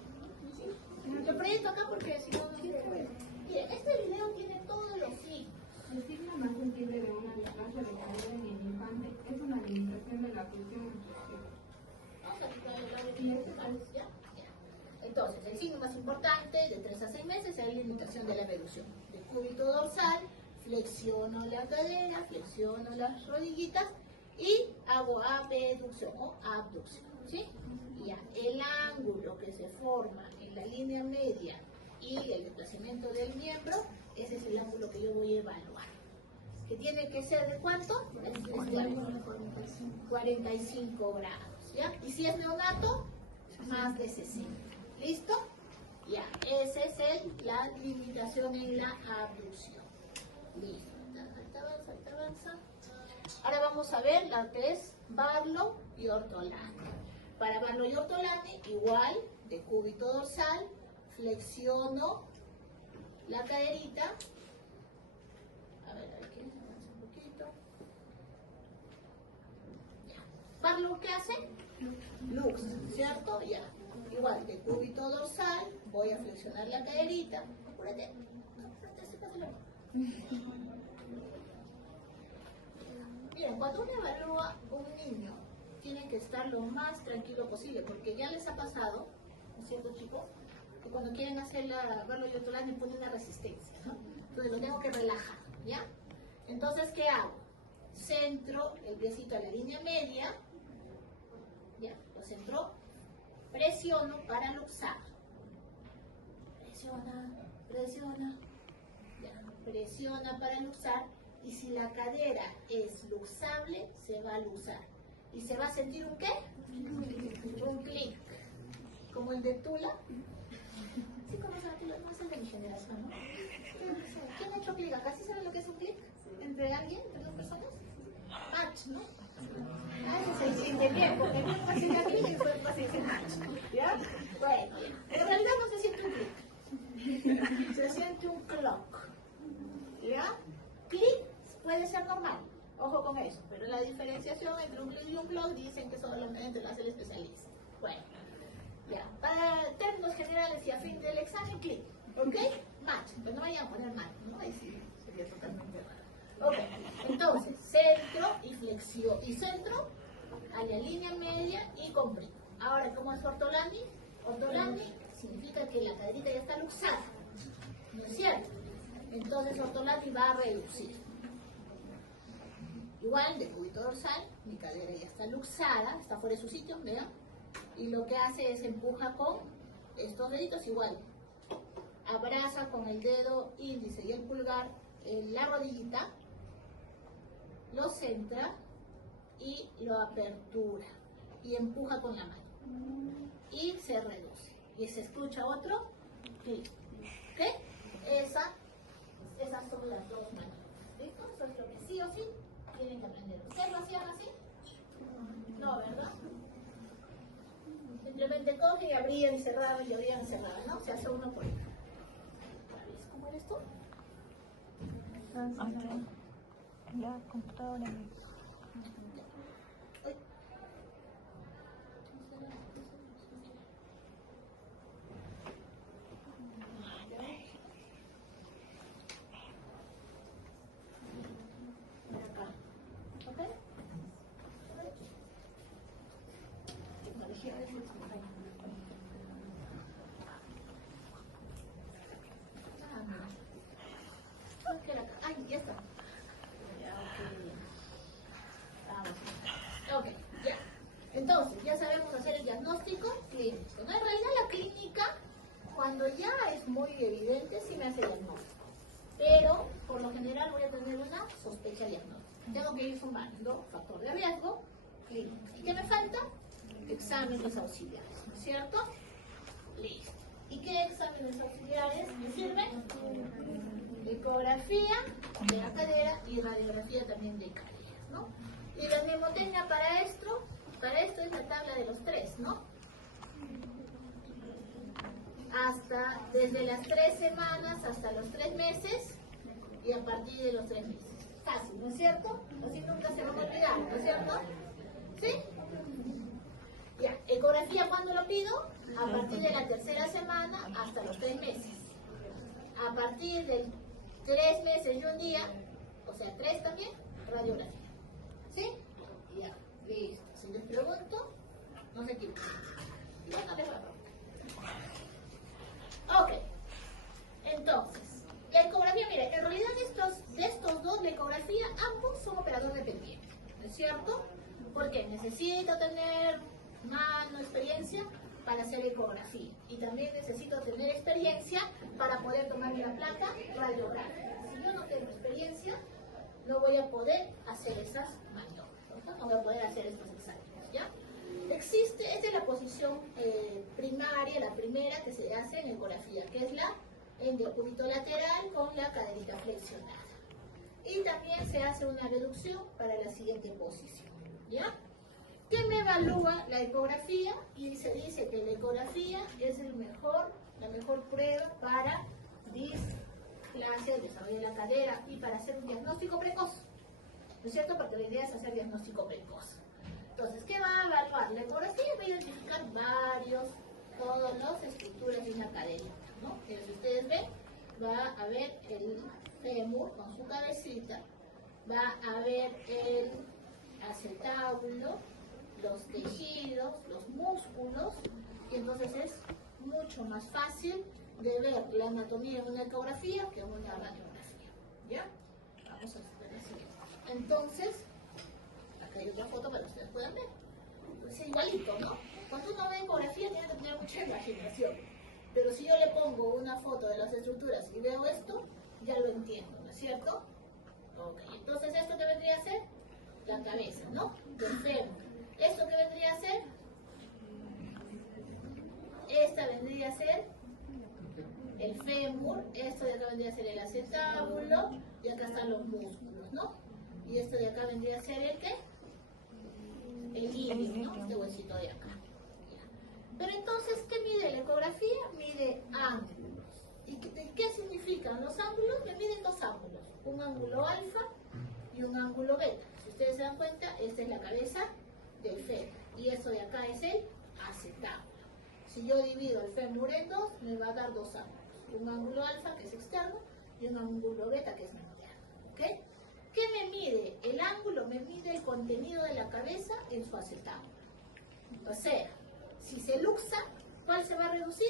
Lo proyecto acá porque si no, no se ve. Bien, este video tiene todos los signos. El signo más sensible de una displasia de cadera en el infante es una limitación de la función extractiva. Vamos a quitarle la de ¿ya? Entonces, el signo más importante de 3 a 6 meses es la limitación de la abducción. Decúbito dorsal, flexiono la cadera, flexiono las rodillitas y hago abducción o abducción, ¿sí? Ya, el ángulo que se forma en la línea media y el desplazamiento del miembro, ese es el ángulo que yo voy a evaluar. Que tiene que ser ¿de cuánto? Este ángulo, 45 grados, ¿ya? Y si es neonato, más de 60. ¿Listo? Ya, esa es la limitación en la abducción. Listo, alta avanza. Ahora vamos a ver la que es Barlow y Ortolani. Para Barlow y Ortolani, igual, decúbito dorsal, flexiono la caderita. A ver, aquí, avanza un poquito. Ya. Barlow, ¿qué hace? Lux, ¿cierto? Ya. Igual, decúbito dorsal, voy a flexionar la caderita. Apúrate. Apúrate, pásalo. Bien, cuando uno evalúa un niño, tiene que estar lo más tranquilo posible, porque ya les ha pasado, ¿no es cierto, chicos? Que cuando quieren hacer la Barlow y Ortolani ponen una resistencia, ¿no? Entonces lo tengo que relajar, ¿ya? Entonces, ¿qué hago? Centro el piecito a la línea media, ¿ya? Lo centro, presiono para luxar. Presiona, ¿ya? Presiona para luxar. Y si la cadera es luxable, se va a luxar. ¿Y se va a sentir un qué? Un clic. Como el de Tula. ¿Sí conocen a Tula? No es el de mi generación, ¿no? ¿Quién ha hecho clic acá? ¿Sí saben lo que es un clic? ¿Entre alguien? ¿Entre dos personas? Match, ¿no? Ah, ese se siente bien, porque no es fácil aquí y fue fácil ese match. ¿Ya? Bueno, en realidad no se siente un clic. Se siente un clock. ¿Ya? Clic puede ser normal, ojo con eso, pero la diferenciación entre un clic y un clock dicen que solamente lo hace el especialista. Bueno, ya, para términos generales y a fin del examen, clic, ¿ok? Match, pues no vayan a poner match, ¿no? Ahí sí sería totalmente raro. Ok, entonces, centro y flexión, y centro a la línea media y comprimo. Ahora, ¿cómo es Ortolani? Ortolani significa que la caderita ya está luxada, ¿no es cierto? Entonces Ortolani va a reducir. Igual, decúbito dorsal, mi cadera ya está luxada, está fuera de su sitio, vean. Y lo que hace es empuja con estos deditos igual. Abraza con el dedo índice y el pulgar la rodillita, lo centra y lo apertura. Y empuja con la mano. Y se reduce. Y se escucha otro clic. ¿Ok? Esas son las dos maneras. ¿Listo? Eso es lo que sí o sí tienen que aprender. ¿Ustedes lo hacían así? No, ¿verdad? Simplemente cogen y abrían y cerraban y abrían y cerraban, ¿no? Se hace uno por uno. ¿Cómo eres tú? En la computadora. Ay, ya está. Ok, ya. Entonces, ya sabemos hacer el diagnóstico clínico. ¿No? En realidad la clínica, cuando ya es muy evidente, sí me hace diagnóstico. Pero, por lo general, voy a tener una sospecha diagnóstica. Tengo que ir sumando factor de riesgo clínico. ¿Y qué me falta? Exámenes auxiliares, ¿no es cierto? Listo. ¿Y qué exámenes auxiliares me sirven? Ecografía de la cadera y radiografía también de cadera, ¿no? Y la mnemotecnia para esto es la tabla de los 3, ¿no? Desde las 3 semanas hasta los 3 meses y a partir de los 3 meses. Fácil, ¿no es cierto? Así nunca se van a olvidar, ¿no es cierto? ¿Sí? Ya, ecografía, ¿cuándo lo pido? A partir de la 3ª semana hasta los 3 meses. A partir del 3 meses y un día, o sea, 3 también, radiografía. ¿Sí? Ya, listo. Si les pregunto, no se equivoquen. Yo no les voy a preguntar. Ok. Entonces, la ecografía, mire, en realidad de estos dos, la ecografía, ambos son operador dependientes. ¿No es cierto? Porque necesito tener mano, experiencia. para hacer ecografía. Y también necesito tener experiencia para poder tomar la placa radiográfica. Si yo no tengo experiencia, no voy a poder hacer esas maniobras, no voy a poder hacer estos exámenes, ¿ya? Existe, esta es la posición primaria, la primera que se hace en ecografía, que es la en decúbito lateral con la caderita flexionada. Y también se hace una reducción para la siguiente posición, ¿ya? ¿Qué me evalúa la ecografía? Y se dice que la ecografía es la mejor prueba para displasia, el desarrollo de la cadera y para hacer un diagnóstico precoz, ¿no es cierto? Porque la idea es hacer diagnóstico precoz. Entonces, ¿qué va a evaluar? La ecografía va a identificar todas las estructuras de una cadera, ¿no? Si ustedes ven, va a ver el fémur con su cabecita, va a ver el acetábulo, los tejidos, los músculos, y entonces es mucho más fácil de ver la anatomía en una ecografía que en una radiografía, ¿ya? Vamos a ver así. Entonces, acá hay otra foto para que ustedes puedan ver. Es igualito, ¿no? Cuando uno ve ecografía tiene que tener mucha imaginación, pero si yo le pongo una foto de las estructuras y veo esto, ya lo entiendo, ¿no es cierto? Ok, entonces ¿esto qué vendría a ser? La cabeza, ¿no? Del fémur. ¿Esto qué vendría a ser? Esta vendría a ser el fémur, esto de acá vendría a ser el acetábulo, y acá están los músculos, ¿no? Y esto de acá vendría a ser el ¿qué? El ilium, ¿no? Este huesito de acá. Pero entonces, ¿qué mide la ecografía? Mide ángulos. ¿Y qué significan los ángulos? Me miden dos ángulos, un ángulo alfa y un ángulo beta. Si ustedes se dan cuenta, esta es la cabeza del fémur y esto de acá es el acetábulo. Si yo divido el fémur en dos, me va a dar dos ángulos, un ángulo alfa que es externo y un ángulo beta que es interno, ¿ok? ¿Qué me mide? El ángulo me mide el contenido de la cabeza en su acetábulo. O sea, si se luxa, ¿cuál se va a reducir?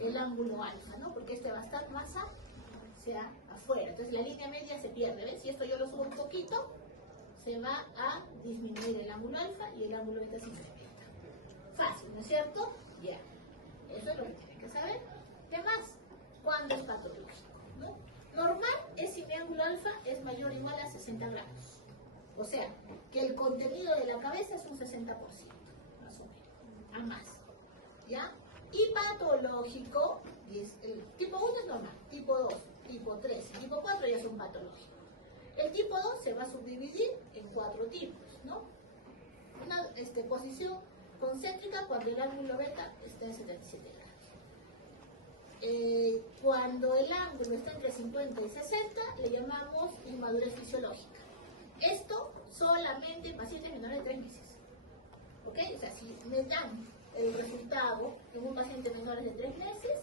El ángulo alfa, ¿no? Porque este va a estar más hacia afuera. Entonces la línea media se pierde, ¿ves? Si esto yo lo subo un poquito, se va a disminuir el ángulo alfa y el ángulo beta se incrementa. Fácil, ¿no es cierto? Ya. Eso es lo que tienen que saber. ¿Qué más? ¿Cuándo es patológico? ¿No? Normal es si mi ángulo alfa es mayor o igual a 60 grados. O sea, que el contenido de la cabeza es un 60%, más o menos, a más. ¿Ya? Y patológico, el tipo 1 es normal, tipo 2, tipo 3 y tipo 4 ya son patológicos. El tipo 2 se va a subdividir en 4 tipos, ¿no? Una posición concéntrica cuando el ángulo beta está en 77 grados. Cuando el ángulo está entre 50 y 60, le llamamos inmadurez fisiológica. Esto solamente en pacientes menores de 3 meses. ¿Ok? O sea, si me dan el resultado en un paciente menor de 3 meses,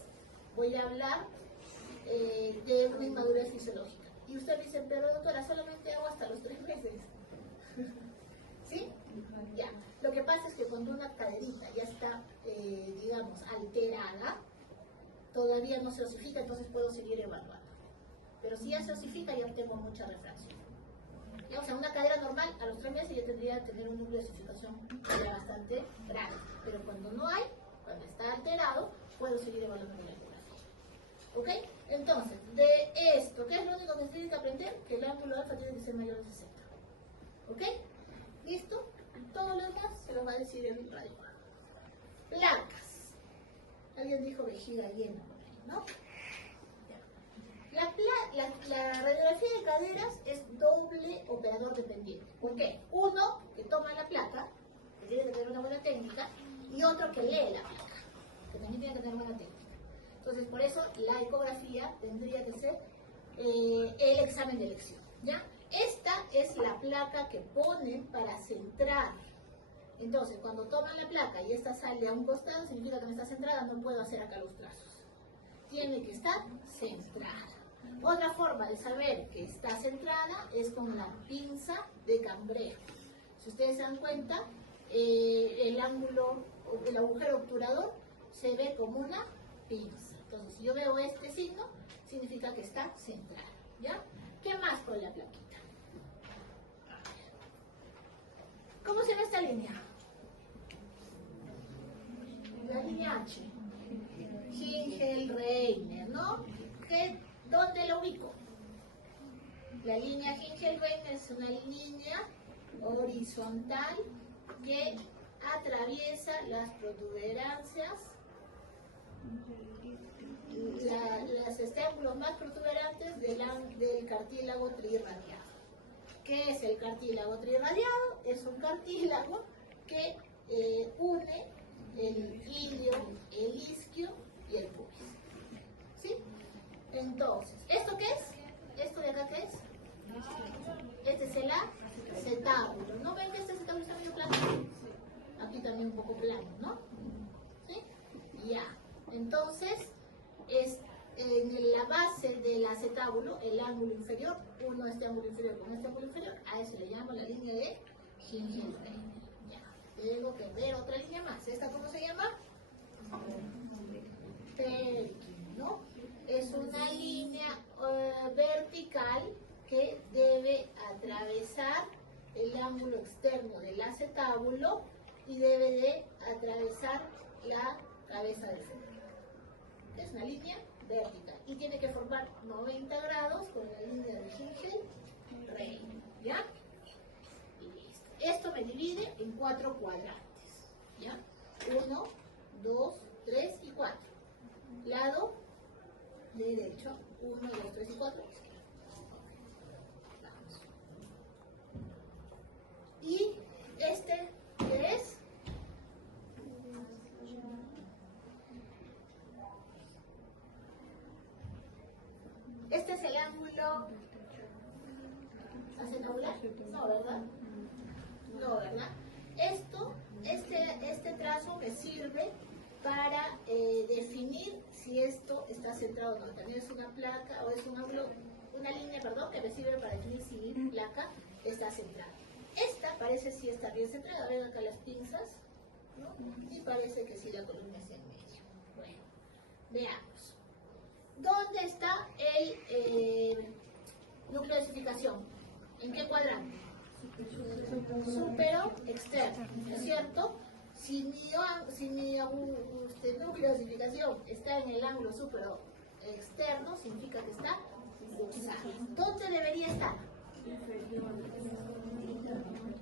voy a hablar de una inmadurez fisiológica. Y usted me dice, pero doctora, solamente hago hasta los 3 meses. ¿Sí? Ya. Lo que pasa es que cuando una caderita ya está, digamos, alterada, todavía no se osifica, entonces puedo seguir evaluando. Pero si ya se osifica, ya tengo mucha refracción. O sea, una cadera normal, a los 3 meses ya tendría que tener un núcleo de osificación ya bastante grande. Pero cuando no hay, cuando está alterado, puedo seguir evaluando la ecografía. ¿Ok? Entonces, de esto, ¿qué es lo único que se tiene que aprender? Que el ángulo alfa tiene que ser mayor de 60. ¿Ok? ¿Listo? Todo lo demás se lo va a decir el radiógrafo. Placas. Alguien dijo vejiga llena por ahí, ¿no? La radiografía de caderas es doble operador dependiente. ¿Por qué? Uno que toma la placa, que tiene que tener una buena técnica, y otro que lee la placa, que también tiene que tener buena técnica. Entonces, por eso la ecografía tendría que ser el examen de elección, ¿ya? Esta es la placa que ponen para centrar. Entonces, cuando toman la placa y esta sale a un costado, significa que no está centrada, no puedo hacer acá los trazos. Tiene que estar centrada. Otra forma de saber que está centrada es con la pinza de cambrejo. Si ustedes se dan cuenta, el ángulo, el agujero obturador se ve como una pinza. Entonces, si yo veo este signo, significa que está centrada, ¿ya? ¿Qué más con la plaquita? ¿Cómo se ve esta línea? línea H. Hingel-Reiner, ¿no? ¿Dónde lo ubico? La línea Hingel-Reiner es una línea horizontal que atraviesa las protuberancias, los estímulos más protuberantes del cartílago trirradiado. ¿Qué es el cartílago trirradiado? Es un cartílago que une el ilio, el isquio y el pubis. ¿Sí? Entonces, ¿esto qué es? ¿Esto de acá qué es? Este es el acetábulo. ¿No ven que este acetábulo está medio plano? Aquí también un poco plano, ¿no? ¿Sí? Ya. Entonces, en la base del acetábulo, el ángulo inferior, uno este ángulo inferior con este ángulo inferior, a eso le llamo la línea de Hingel-Reiner. Ya. Tengo que ver otra línea más. ¿Esta cómo se llama? Perkin, ¿no? Es una línea vertical que debe atravesar el ángulo externo del acetábulo y debe de atravesar la cabeza del fémur. Es una línea vertical y tiene que formar 90 grados con la línea de Hingel-Reiner, ¿ya? Y listo. Esto me divide en 4 cuadrantes, ¿ya? 1, 2, 3 y 4. Lado derecho, 1, 2, 3 y 4. Vamos. Y este, ¿qué es? Este es el ángulo acetabular. No, ¿verdad? No, ¿verdad? Este trazo me sirve para definir si esto está centrado o no. También es una placa o es un ángulo, una línea, perdón, que me sirve para definir si mi placa está centrada. Esta parece sí estar bien centrada. Ven acá las pinzas, ¿no? Y parece que sí la columna está en medio. Bueno, veamos. ¿Dónde está el núcleo de osificación? ¿En qué cuadrante? Supero externo, ¿no es cierto? Si mi núcleo de osificación está en el ángulo supero externo, significa que está luxado. ¿Dónde debería estar?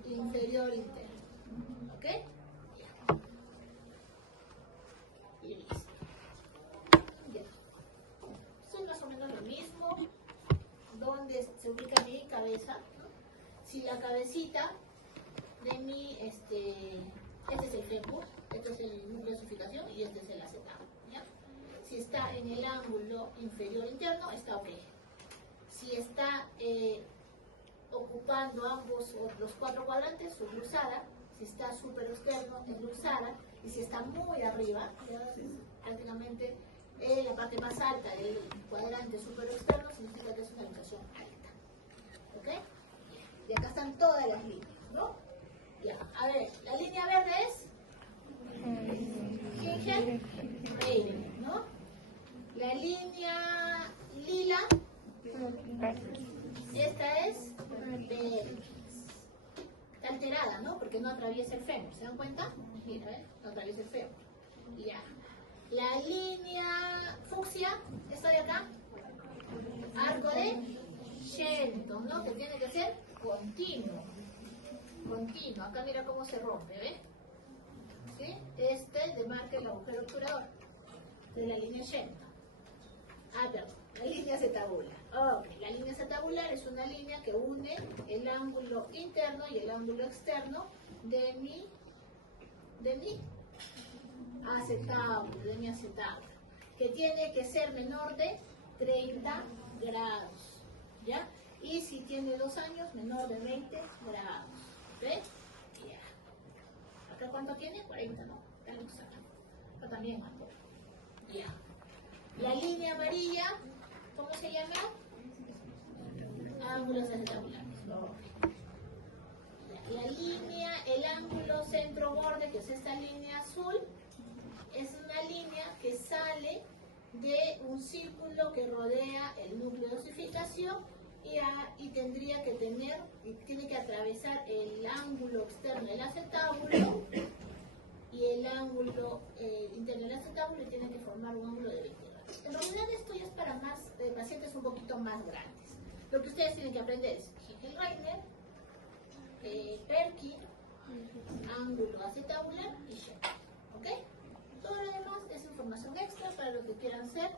Inferior interno. ¿Ok? Y listo. Ya. Esto es más o menos lo mismo. ¿Dónde se ubica mi cabeza? ¿No? Si la cabecita de mi, este es el fémur, este es el núcleo de osificación y este es el acetábulo, ¿ya? Si está en el ángulo inferior interno, está ok. Si está ocupando ambos los 4 cuadrantes, subluxada. Si está súper externo, es luxada. Y si está muy arriba, ya prácticamente en la parte más alta del cuadrante súper externo, significa que es una luxación alta. ¿Ok? Y acá están todas las líneas, ¿no? Ya, a ver, la línea verde es Hingel-Reiner, ¿no? La línea lila, esta es Perkins. Está alterada, ¿no? Porque no atraviesa el fémur, ¿se dan cuenta? Mira, ¿eh? No atraviesa el fémur. Ya. La línea fucsia, esta de acá, arco de Shenton, ¿no? Que tiene que ser continuo. Continuo. Acá mira cómo se rompe, ¿ves? ¿Sí? Este demarca el agujero obturador de la línea Shenton. Ah, perdón, la línea acetabular. Ok, la línea acetabular es una línea que une el ángulo interno y el ángulo externo de mi acetábulo, que tiene que ser menor de 30 grados, ¿ya? Y si tiene 2 años, menor de 20 grados, ¿ves? Ya. ¿Acá cuánto tiene? 40, ¿no? Acá también, ¿no? Ya. La línea amarilla, ¿cómo se llama? Ángulos acetabulares. La línea, el ángulo centro-borde, que es esta línea azul, es una línea que sale de un círculo que rodea el núcleo de osificación y tendría que tiene que atravesar el ángulo externo del acetábulo y el ángulo interno del acetábulo tiene que formar un ángulo de 20 grados. En realidad esto ya es para más pacientes un poquito más grandes. Lo que ustedes tienen que aprender es Hickel-Reiner, Perkin, ángulo acetabular y Schechter. ¿Ok? Todo lo demás es información extra para los que quieran ser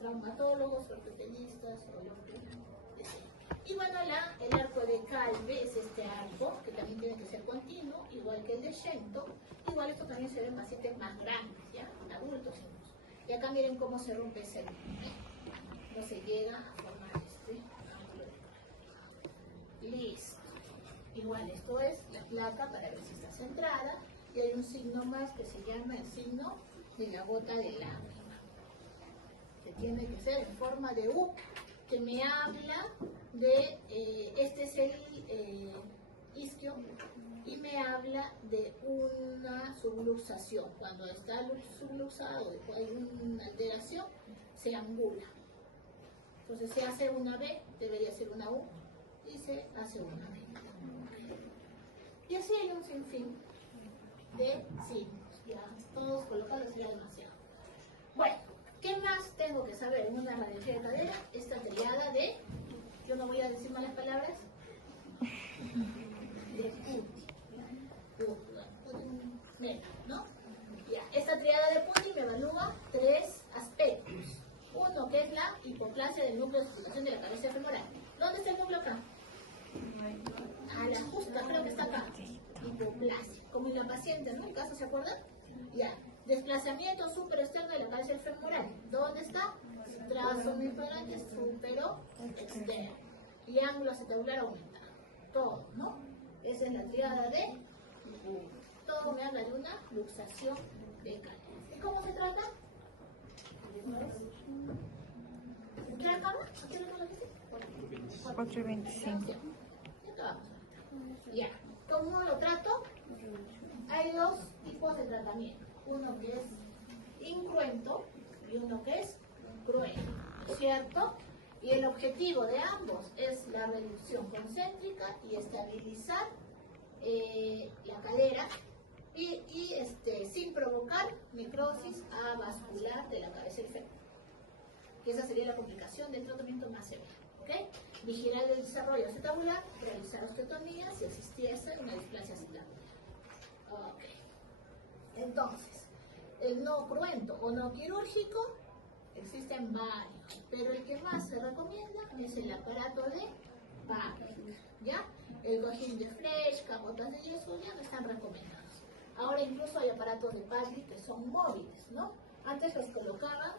traumatólogos, ortopedistas o lo que deseen. Y bueno, el arco de Calve es este arco, que también tiene que ser continuo, igual que el de Shenton. Igual esto también se ve en pacientes más grandes, ¿ya? Adultos incluso. Y acá miren cómo se rompe ese arco, ¿eh? No se llega a formar este ángulo de Calve. Listo. Igual, esto es la placa para ver si está centrada. Y hay un signo más que se llama el signo de la gota de lágrima, que tiene que ser en forma de U, que me habla de, este es el isquio, y me habla de una subluxación. Cuando está subluxado o hay una alteración, se angula. Entonces se hace una B, debería ser una U, y se hace una B. Y así hay un sinfín de signos. Ya todos colocados sería demasiado. Bueno, ¿qué más tengo que saber en una radiografía de cadera? Esta triada de, yo no voy a decir malas palabras, de Putti, ¿no? Ya, esta triada de Putti me evalúa 3 aspectos. Uno, que es la hipoplasia del núcleo de circulación de la cabeza femoral. ¿Dónde está el núcleo acá? A la justa, creo que está acá. Hipoplasia, como en la paciente, ¿no? ¿En caso se acuerdan? Ya. Desplazamiento superexterno de la cabeza femoral. ¿Dónde está? Trazo mesoidante supero externo. Y ángulo acetabular aumentado. Todo, ¿no? Esa es la triada de todo me habla de una luxación de cadera. ¿Y cómo se trata? ¿Qué la cama? ¿Qué la cama dice? 4:25. Ya. ¿Cómo lo trato? Hay 2 tipos de tratamiento. Uno que es incruento y uno que es cruento, ¿cierto? Y el objetivo de ambos es la reducción concéntrica y estabilizar la cadera y sin provocar necrosis avascular de la cabeza del fémur. Que esa sería la complicación del tratamiento más severo. ¿Okay? Vigilar el desarrollo acetabular, realizar osteotomía si existiese una displasia acetabular. Okay. Entonces, el no cruento o no quirúrgico, existen varios, pero el que más se recomienda es el aparato de Pavlik, ¿ya? El cojín de Fresh, capotas de yeso ya no están recomendados. Ahora incluso hay aparatos de Pavlik que son móviles, ¿no? Antes los colocaban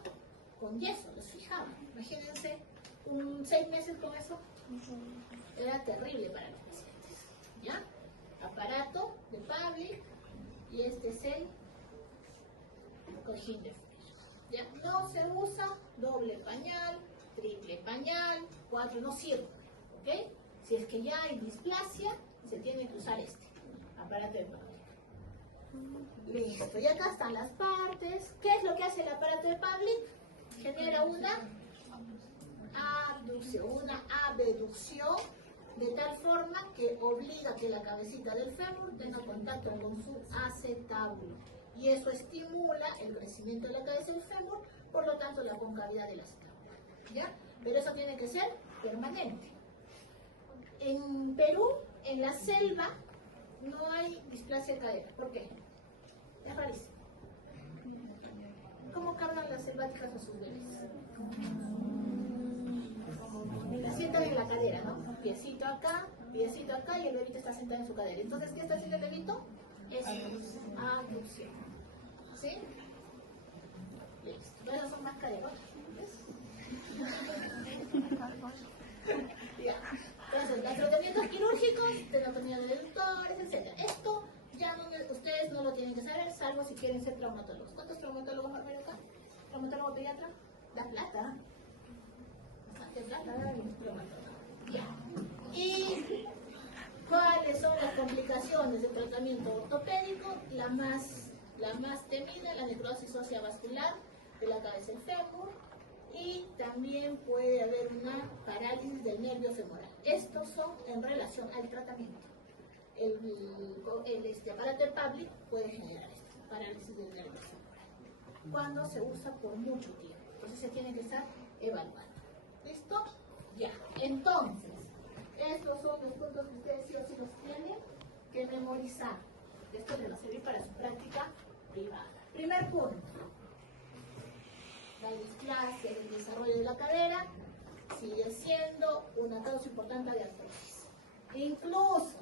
con yeso, los fijaban. Imagínense 6 meses con eso, era terrible para los pacientes, ¿ya? Aparato de Pavlik y este es el cojín de Fresh. ¿Ya? No se usa doble pañal, triple pañal, 4 no sirve, ¿ok? Si es que ya hay displasia, se tiene que usar este aparato de Pavlik. Listo, y acá están las partes. ¿Qué es lo que hace el aparato de Pavlik? Genera una abducción, una abducción, de tal forma que obliga que la cabecita del fémur tenga contacto con su acetábulo. Y eso estimula el crecimiento de la cabeza del fémur, por lo tanto la concavidad del acetábulo. ¿Ya? Pero eso tiene que ser permanente. En Perú, en la selva, no hay displasia de cadera. ¿Por qué? Es rarísimo. ¿Cómo cargan las selváticas a sus bebés? La sientan en la cadera, ¿no? Piecito acá y el bebito está sentado en su cadera. Entonces, ¿qué está haciendo el bebito? Es abducción. ¿Sí? Listo. Esas son más caderotas. Ya. Entonces, los tratamientos quirúrgicos, tenotomía de deductores, etc. Esto ya no, ustedes no lo tienen que saber, salvo si quieren ser traumatólogos. ¿Cuántos traumatólogos van a ver acá? ¿Traumatólogo pediatra? Da plata. Bastante plata, traumatólogo. Ya. ¿Y cuáles son las complicaciones del tratamiento ortopédico? La más temida, la necrosis ósea vascular de la cabeza del fémur, y también puede haber una parálisis del nervio femoral. Estos son en relación al tratamiento. El aparato de Pavlik puede generar esto. parálisis del nervio femoral. Cuando se usa por mucho tiempo. Entonces se tiene que estar evaluando. ¿Listo? Ya. Entonces, estos son los puntos que ustedes sí o sí los tienen que memorizar. Esto les va a servir para su práctica privada. Primer punto. La displasia del desarrollo de la cadera sigue siendo una causa importante de artrosis. Incluso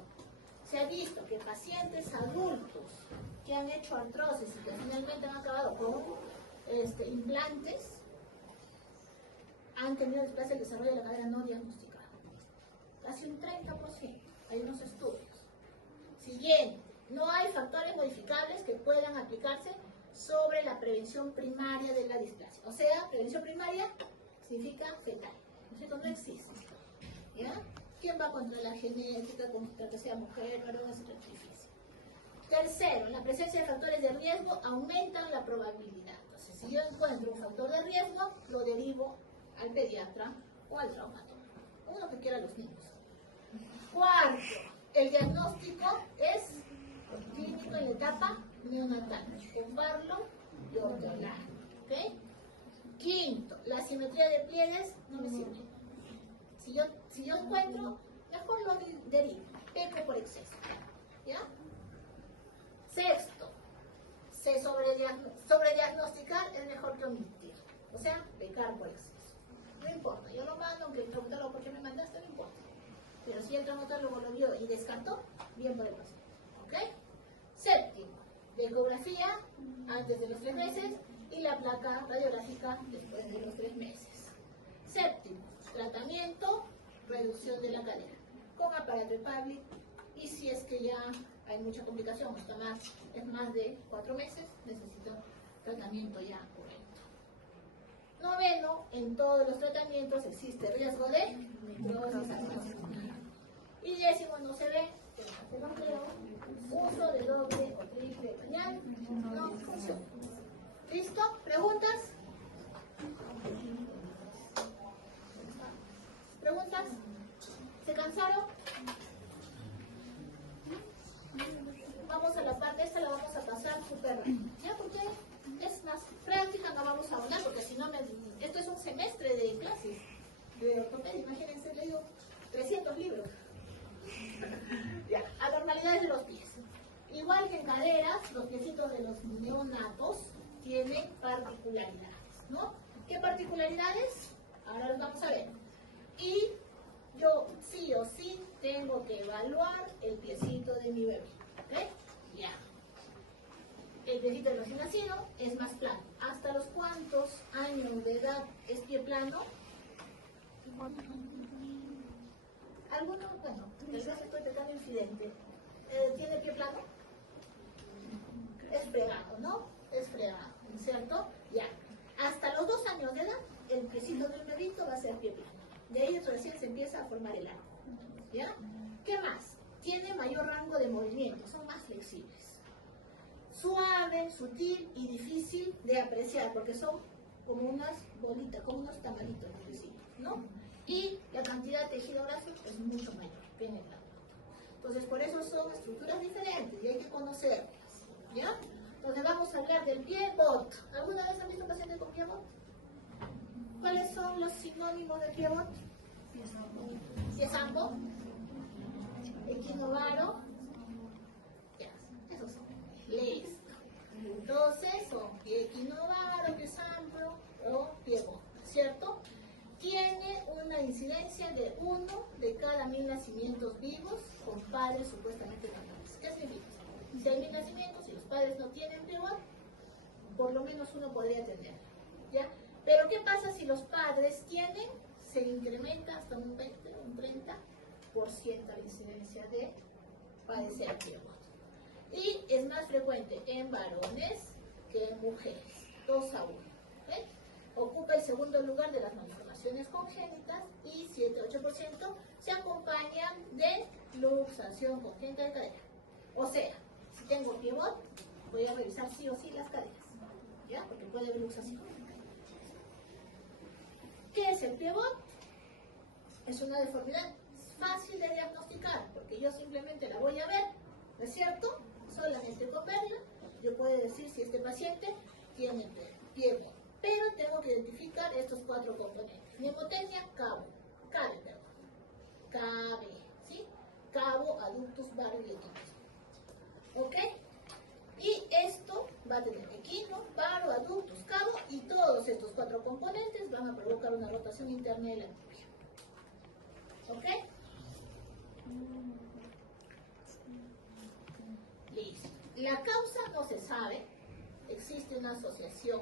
se ha visto que pacientes adultos que han hecho artrosis y que finalmente han acabado con implantes han tenido displasia del desarrollo de la cadera no diagnosticada. Casi un 30%. Hay unos estudios. Siguiente, no hay factores modificables que puedan aplicarse sobre la prevención primaria de la displasia. O sea, prevención primaria significa fetal. ¿No existe? ¿Ya? ¿Quién va contra la genética, contra que sea mujer, varón? Es difícil. Tercero, la presencia de factores de riesgo aumentan la probabilidad. Entonces, si yo encuentro un factor de riesgo, lo derivo al pediatra o al traumatólogo. Uno que quiera los niños. Cuarto, el diagnóstico es clínico en la etapa neonatal, con Barlow y Ortolan. ¿Okay? Quinto, la simetría de pliegues no me sirve. Si yo encuentro, mejor lo derivo, peco por exceso. ¿Ya? Sexto, sobrediagnosticar es mejor que omitir. O sea, pecar por exceso. No importa, yo lo mando, aunque el traumatólogo, ¿por qué me mandaste? No importa. Pero si el traumatólogo lo vio y descartó, bien por el paciente. ¿Ok? Séptimo, la ecografía antes de los 3 meses y la placa radiográfica después de los 3 meses. Séptimo, tratamiento, reducción de la cadera con aparato Pavlik, y si es que ya hay mucha complicación, es más de 4 meses, necesito tratamiento ya correcto. Noveno, en todos los tratamientos existe riesgo de necrosis arterial. Y décimo, no se ve, uso de doble o triple pañal no funciona. ¿Listo? ¿Preguntas? ¿Preguntas? ¿Se cansaron? Vamos a la parte, esta la vamos a pasar súper rápido. ¿Ya? Porque es más práctica, no vamos a hablar, porque si no, esto es un semestre de clases de ortopedia. Imagínense, le digo 300 libros. Ya, anormalidades de los pies. Igual que en caderas, los piecitos de los neonatos tienen particularidades, ¿no? ¿Qué particularidades? Ahora los vamos a ver. Y yo sí o sí tengo que evaluar el piecito de mi bebé. ¿Ok? Ya. El piecito del recién nacido es más plano. ¿Hasta los cuántos años de edad es pie plano? Algunos, bueno, el caso estoy tocando infidente. ¿Tiene pie plano? Es fregado, ¿no? Es fregado, ¿cierto? Ya. Hasta los 2 años de edad, el piecito del bebito va a ser pie plano. De ahí recién se empieza a formar el arco. ¿Ya? ¿Qué más? Tiene mayor rango de movimiento, son más flexibles. Suave, sutil y difícil de apreciar, porque son como unas bolitas, como unos tamalitos, ¿no? Y la cantidad de tejido graso es mucho mayor que en el glande. Entonces, por eso son estructuras diferentes y hay que conocerlas. ¿Ya? Entonces, vamos a hablar del pie-bot. ¿Alguna vez han visto un paciente con pie-bot? ¿Cuáles son los sinónimos de pie-bot? Pie-zambo, equinovaro, esos son. Listo. Entonces, son pie equinovaro, pie-zambo o pie-bot, ¿cierto? Tiene una incidencia de 1 de cada 1000 nacimientos vivos con padres supuestamente normales. ¿Qué significa? Si hay 1000 nacimientos y los padres no tienen pie-bot, por lo menos uno podría tener. ¿Ya? Pero ¿qué pasa si los padres tienen? Se incrementa hasta un 20, un 30% la incidencia de padecer pie-bot. Y es más frecuente en varones que en mujeres, 2 a 1. ¿Okay? Ocupa el segundo lugar de las malformaciones congénitas y 7-8% se acompañan de luxación congénita de cadera. O sea, si tengo pie-bot, voy a revisar sí o sí las caderas, ¿ya? Porque puede haber luxación. ¿Qué es el pie-bot? Es una deformidad fácil de diagnosticar, porque yo simplemente la voy a ver, ¿no es cierto? Solamente con verla, yo puedo decir si este paciente tiene pie bono. Pero tengo que identificar estos 4 componentes. Mnemotecnia, cabo, cabe, ¿sí? Cabo, aductus, varo y equino. ¿Ok? Y esto va a tener equino, varo, aductus, cabo, y todos estos 4 componentes van a provocar una rotación interna de la tibia. ¿Ok? Listo. La causa no se sabe. Existe una asociación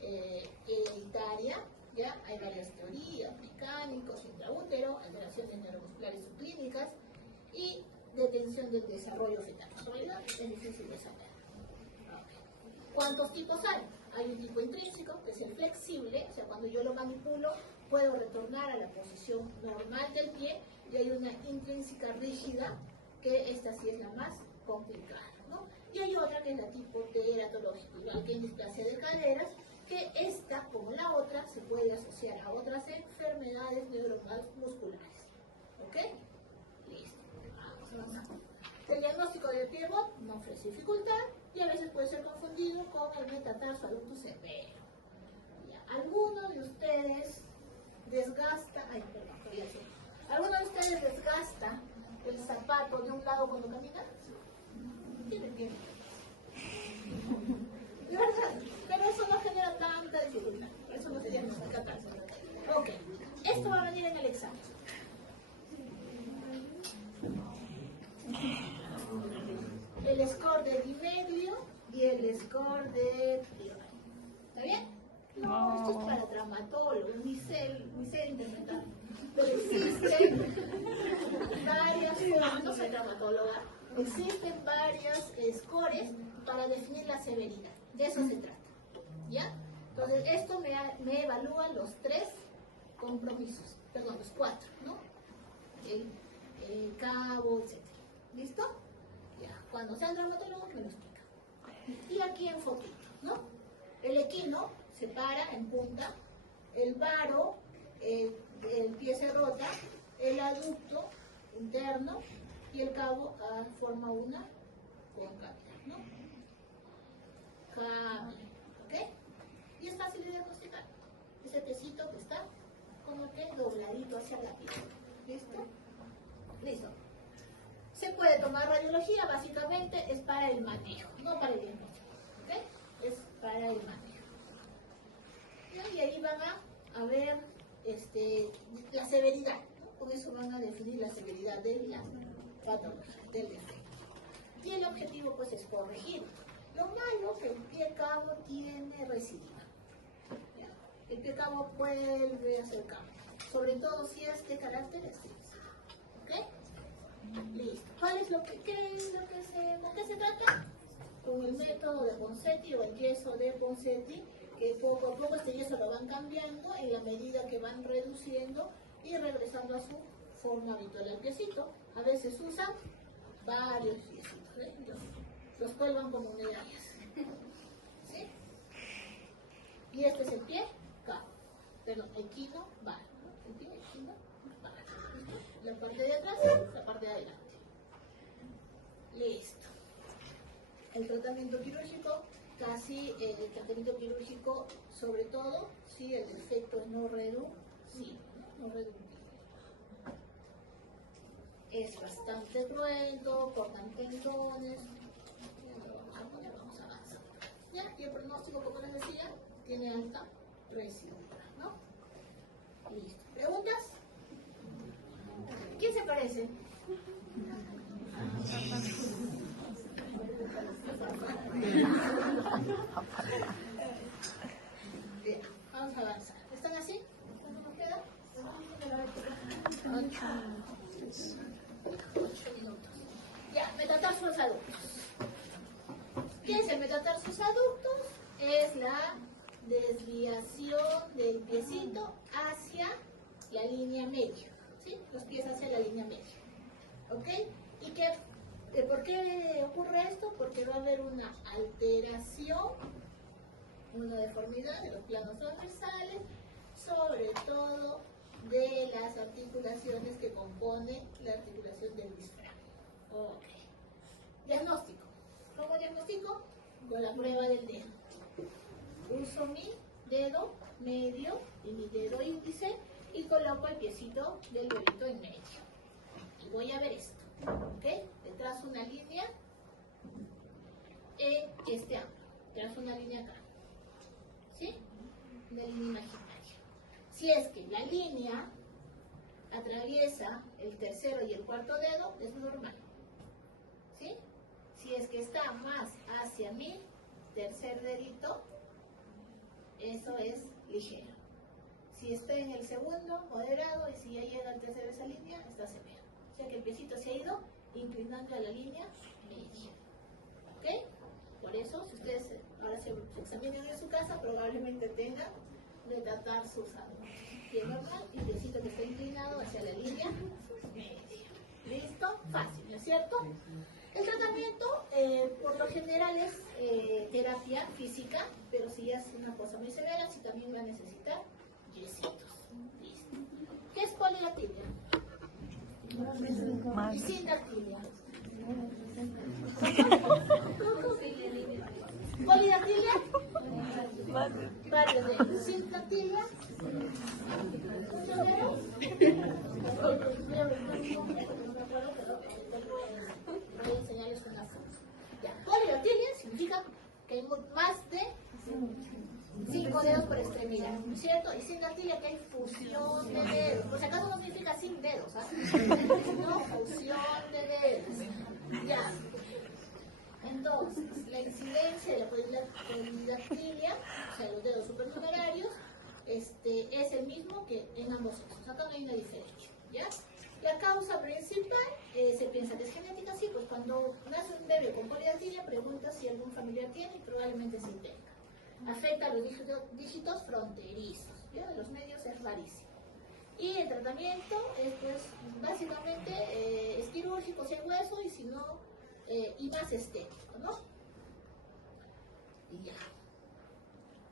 hereditaria, ¿ya? Hay varias teorías, mecánicos, intraútero, alteraciones neuromusculares subclínicas y detención del desarrollo fetal. En realidad es difícil de saber. Okay. ¿Cuántos tipos hay? Hay un tipo intrínseco, que es el flexible, o sea, cuando yo lo manipulo, puedo retornar a la posición normal del pie, y hay una intrínseca rígida, que esta sí es la más complicada, ¿no? Y hay otra que es la tipo teratológico, igual que en displasia de caderas, que esta, como la otra, se puede asociar a otras enfermedades neuromusculares. ¿Ok? Listo. Vamos avanzando. El diagnóstico del pie bot no ofrece dificultad y a veces puede ser confundido con el metatarso adulto severo. Ya. ¿Alguno de ustedes desgasta, ¿alguno de ustedes desgasta el zapato de un lado cuando camina? Tiene. De verdad, pero eso no genera tanta dificultad, eso no sería catarse. Ok, esto va a venir en el examen. El score de Di y el score de Priori. ¿Está bien? No, esto es para traumatólogos, ni sé interpretar. Pero existen varias formas, no soy traumatóloga, existen varias scores para definir la severidad. De eso se trata. ¿Ya? Entonces, esto me evalúa los 3 compromisos, perdón, los 4, ¿no? El cabo, etc. ¿Listo? Ya. Cuando sean traumatólogos me lo explican. Y aquí en fotito, ¿no? El equino se para en punta, el varo, el pie se rota, el aducto interno y el cabo forma una concavidad, ¿no? ¿Ok? Y es fácil de diagnosticar. Ese piecito que está como que dobladito hacia la piel. ¿Listo? Listo. Se puede tomar radiología, básicamente es para el manejo, no para el diagnóstico. ¿Ok? Es para el manejo. Y ahí van a ver la severidad, ¿no? Con eso van a definir la severidad de la patología, del defecto. Y el objetivo pues es corregir. Lo malo que el pie cabo tiene recidiva. El pie cabo vuelve a ser cabo, sobre todo si es de carácter extensivo. ¿Ok? Listo. ¿Cuál es lo que creen? ¿Con qué se trata? Con el método de Ponseti o el yeso de Ponseti, que poco a poco este yeso lo van cambiando en la medida que van reduciendo y regresando a su forma habitual del piecito. A veces usan varios piecitos, ¿eh? Los cuelgan como medallas. ¿Sí? Y este es el pie cabo, perdón, equino varo, ¿no? El pie equino varo. ¿Listo? La parte de atrás, la parte de adelante. Listo. El tratamiento quirúrgico, el tratamiento quirúrgico, sobre todo, si el defecto es no reducible, no reductible. Es bastante cruento, cortan tendones. Vamos a avanzar. ¿Ya? Y el pronóstico, como les decía, tiene alta residuidad, ¿no? Listo. ¿Preguntas? ¿Quién se parece? Bien, vamos a avanzar. ¿Están así? ¿Cuánto nos queda? 8 minutos. Ya, metatarsos adultos. ¿Qué es el metatarsus adductus? Es la desviación del piecito hacia la línea media, ¿sí? Los pies hacia la línea media, ¿ok? ¿Y por qué ocurre esto? Porque va a haber una alteración, una deformidad de los planos transversales, sobre todo de las articulaciones que componen la articulación del disfragma. Ok. Diagnóstico. ¿Cómo diagnostico? con la prueba del dedo. Uso mi dedo medio y mi dedo índice y coloco el piecito del huevito en medio. Y voy a ver esto, ¿ok? Le trazo una línea en este ángulo. Trazo una línea acá, ¿sí? Una línea imaginaria. Si es que la línea atraviesa el tercero y el cuarto dedo, es normal, ¿sí? Si es que está más hacia mi tercer dedito, eso es ligero. Si está en el segundo, moderado, y si ya llega al tercero esa línea, está severo. O sea que el piecito se ha ido inclinando a la línea media. ¿Ok? Por eso, si ustedes ahora se examinan en su casa, probablemente tengan de tratar sus ángulos. Pie normal y piecito que está inclinado hacia la línea media. ¿Listo? Fácil, ¿no es cierto? El tratamiento, por lo general, es terapia física, pero si ya es una cosa muy severa, sí también va a necesitar yesitos. Listo. ¿Qué es polidactilia? Y sindactilia. Polidactilia, varios dedos. Sindactilia, muchos dedos. No me acuerdo, pero voy a enseñarles una foto. Ya, polidactilia significa que hay más de 5 dedos por extremidad, ¿no es cierto? Y sindactilia que hay fusión de dedos. Por si acaso no significa sin dedos, ¿ah? No, fusión de dedos. Ya. Entonces, la incidencia de la polidactilia, o sea, los dedos supernumerarios, es el mismo que en ambos sexos. Acá no hay una diferencia, ¿ya? La causa principal, se piensa que es genética, sí, pues cuando nace un bebé con polidactilia, pregunta si algún familiar tiene y probablemente sí tenga. Afecta a los dígitos fronterizos, ¿ya? De los medios es rarísimo. Y el tratamiento es, pues, básicamente es quirúrgico si hay hueso y si no, y más estético, ¿no? Y ya.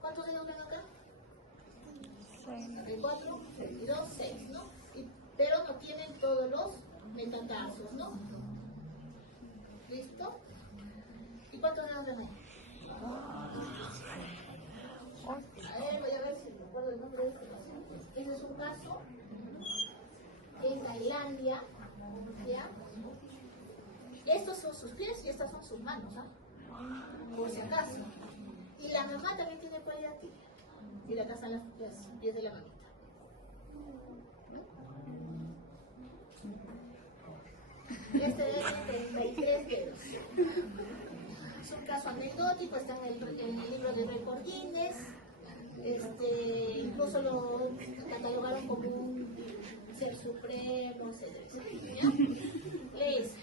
¿Cuántos dedos ven acá? 4, 2, 6, ¿no? Pero no tienen todos los metatarsos, ¿no? ¿Listo? ¿Y cuántos dedos ven ahí? A ver, voy a ver si me acuerdo el nombre de este paciente. Ese es un caso en Tailandia, ¿ya? Estos son sus pies y estas son sus manos, ¿ah? Por si acaso. Y la mamá también tiene polidactilia. Y acá están los pies de la mamita. Este debe tener 33 dedos. Es un caso anecdótico, está en el libro de récord Guinness. Incluso lo catalogaron como un ser supremo, etc. Listo.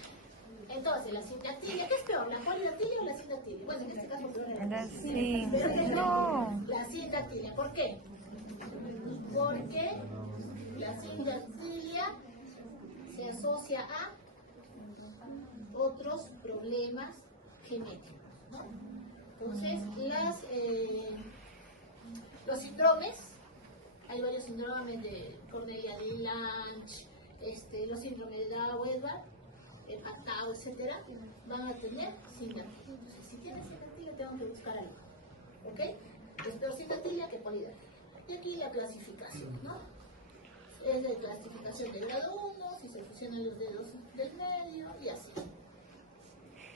Entonces, la sindactilia, ¿qué es peor? ¿La polidactilia o la sindactilia? Bueno, en este caso, la sindactilia. ¿Por qué? Porque la sindactilia se asocia a otros problemas genéticos, ¿no? Entonces, los síndromes, hay varios síndromes de Cornelia de Lange, los síndromes de Down-Edwards, Patau, etcétera, van a tener sindactilia. Entonces, si tienen sindactilia, tengo que buscar algo, ¿ok? Es peor sindactilia que polidactilia. Y aquí la clasificación, ¿no? Es de clasificación de grado 1, si se fusionan los dedos del medio y así.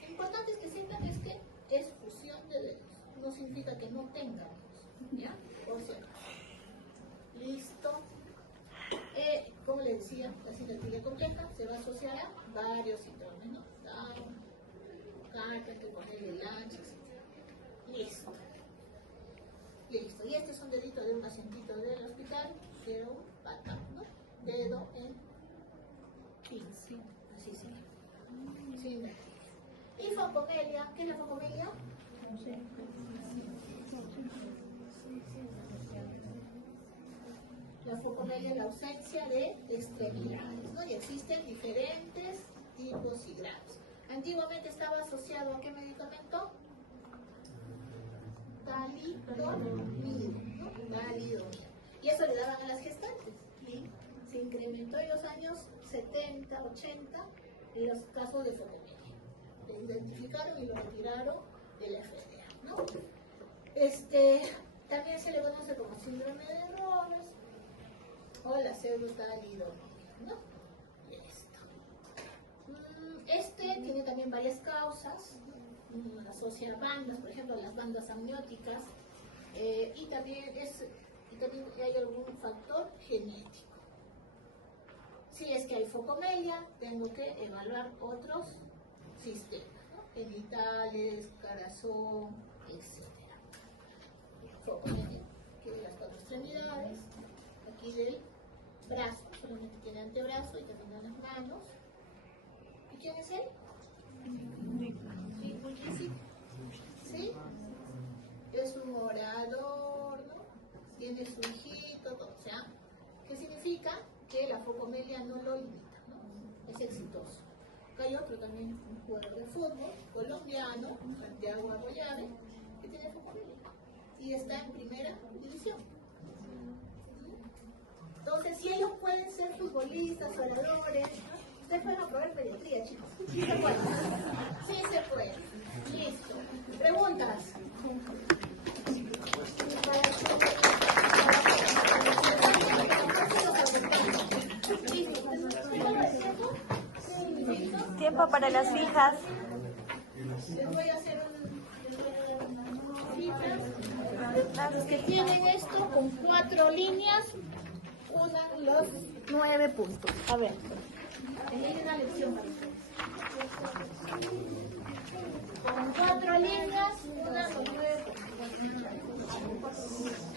Lo importante es que sepan es que es fusión de dedos, no significa que no tengan dedos, ¿ya? Por si acaso. Listo. Como les decía, la sindactilia compleja se va a asociar a varios síndromes, ¿no? Down, Carpenter, Cornelia de Lange, etc. Listo. Listo. Y este es un dedito de un pacientito del hospital, que era un pata, ¿no? Dedo en 15. Así se llama. Sindactilia. Y focomelia. ¿Qué es la focomelia? La focomelia es la ausencia de extremidades, ¿no? Y existen diferentes tipos y grados. Antiguamente estaba asociado a qué medicamento? Talidomida, ¿no? Talidomida. Y eso le daban a las gestantes. Y se incrementó en los años 70, 80 en los casos de focomelia. Lo identificaron y lo retiraron de la FDA. ¿no? También se le conoce como síndrome de Rowles o la pseudotalidomida, ¿no? Listo. Tiene también varias causas, asocia bandas, por ejemplo, las bandas amnióticas, y también hay algún factor genético. Si es que hay focomelia, tengo que evaluar otros sistemas, ¿no? Genitales, corazón, etc. Focomelia, que de las 4 extremidades, aquí del brazo, solamente tiene antebrazo y también en las manos. ¿Y quién es él? Sí, Pulcicito. ¿Sí? Es un orador, ¿no? Tiene su hijito, todo. O sea, ¿qué significa? Que la focomelia no lo limita, ¿no? Es exitoso. Acá hay otro también, un jugador de fútbol colombiano, Santiago Arroyave, que tiene focomelia y está en primera división. Entonces, si ellos pueden ser futbolistas, oradores, ustedes pueden aprobar pediatría, chicos. Sí se puede. Sí se puede. Listo. Preguntas. Tiempo para las fijas. Les voy a hacer los que tienen esto con 4 líneas, usan los 9 puntos. A ver, hay una lección para ustedes. Con 4 líneas, usan los 9 puntos.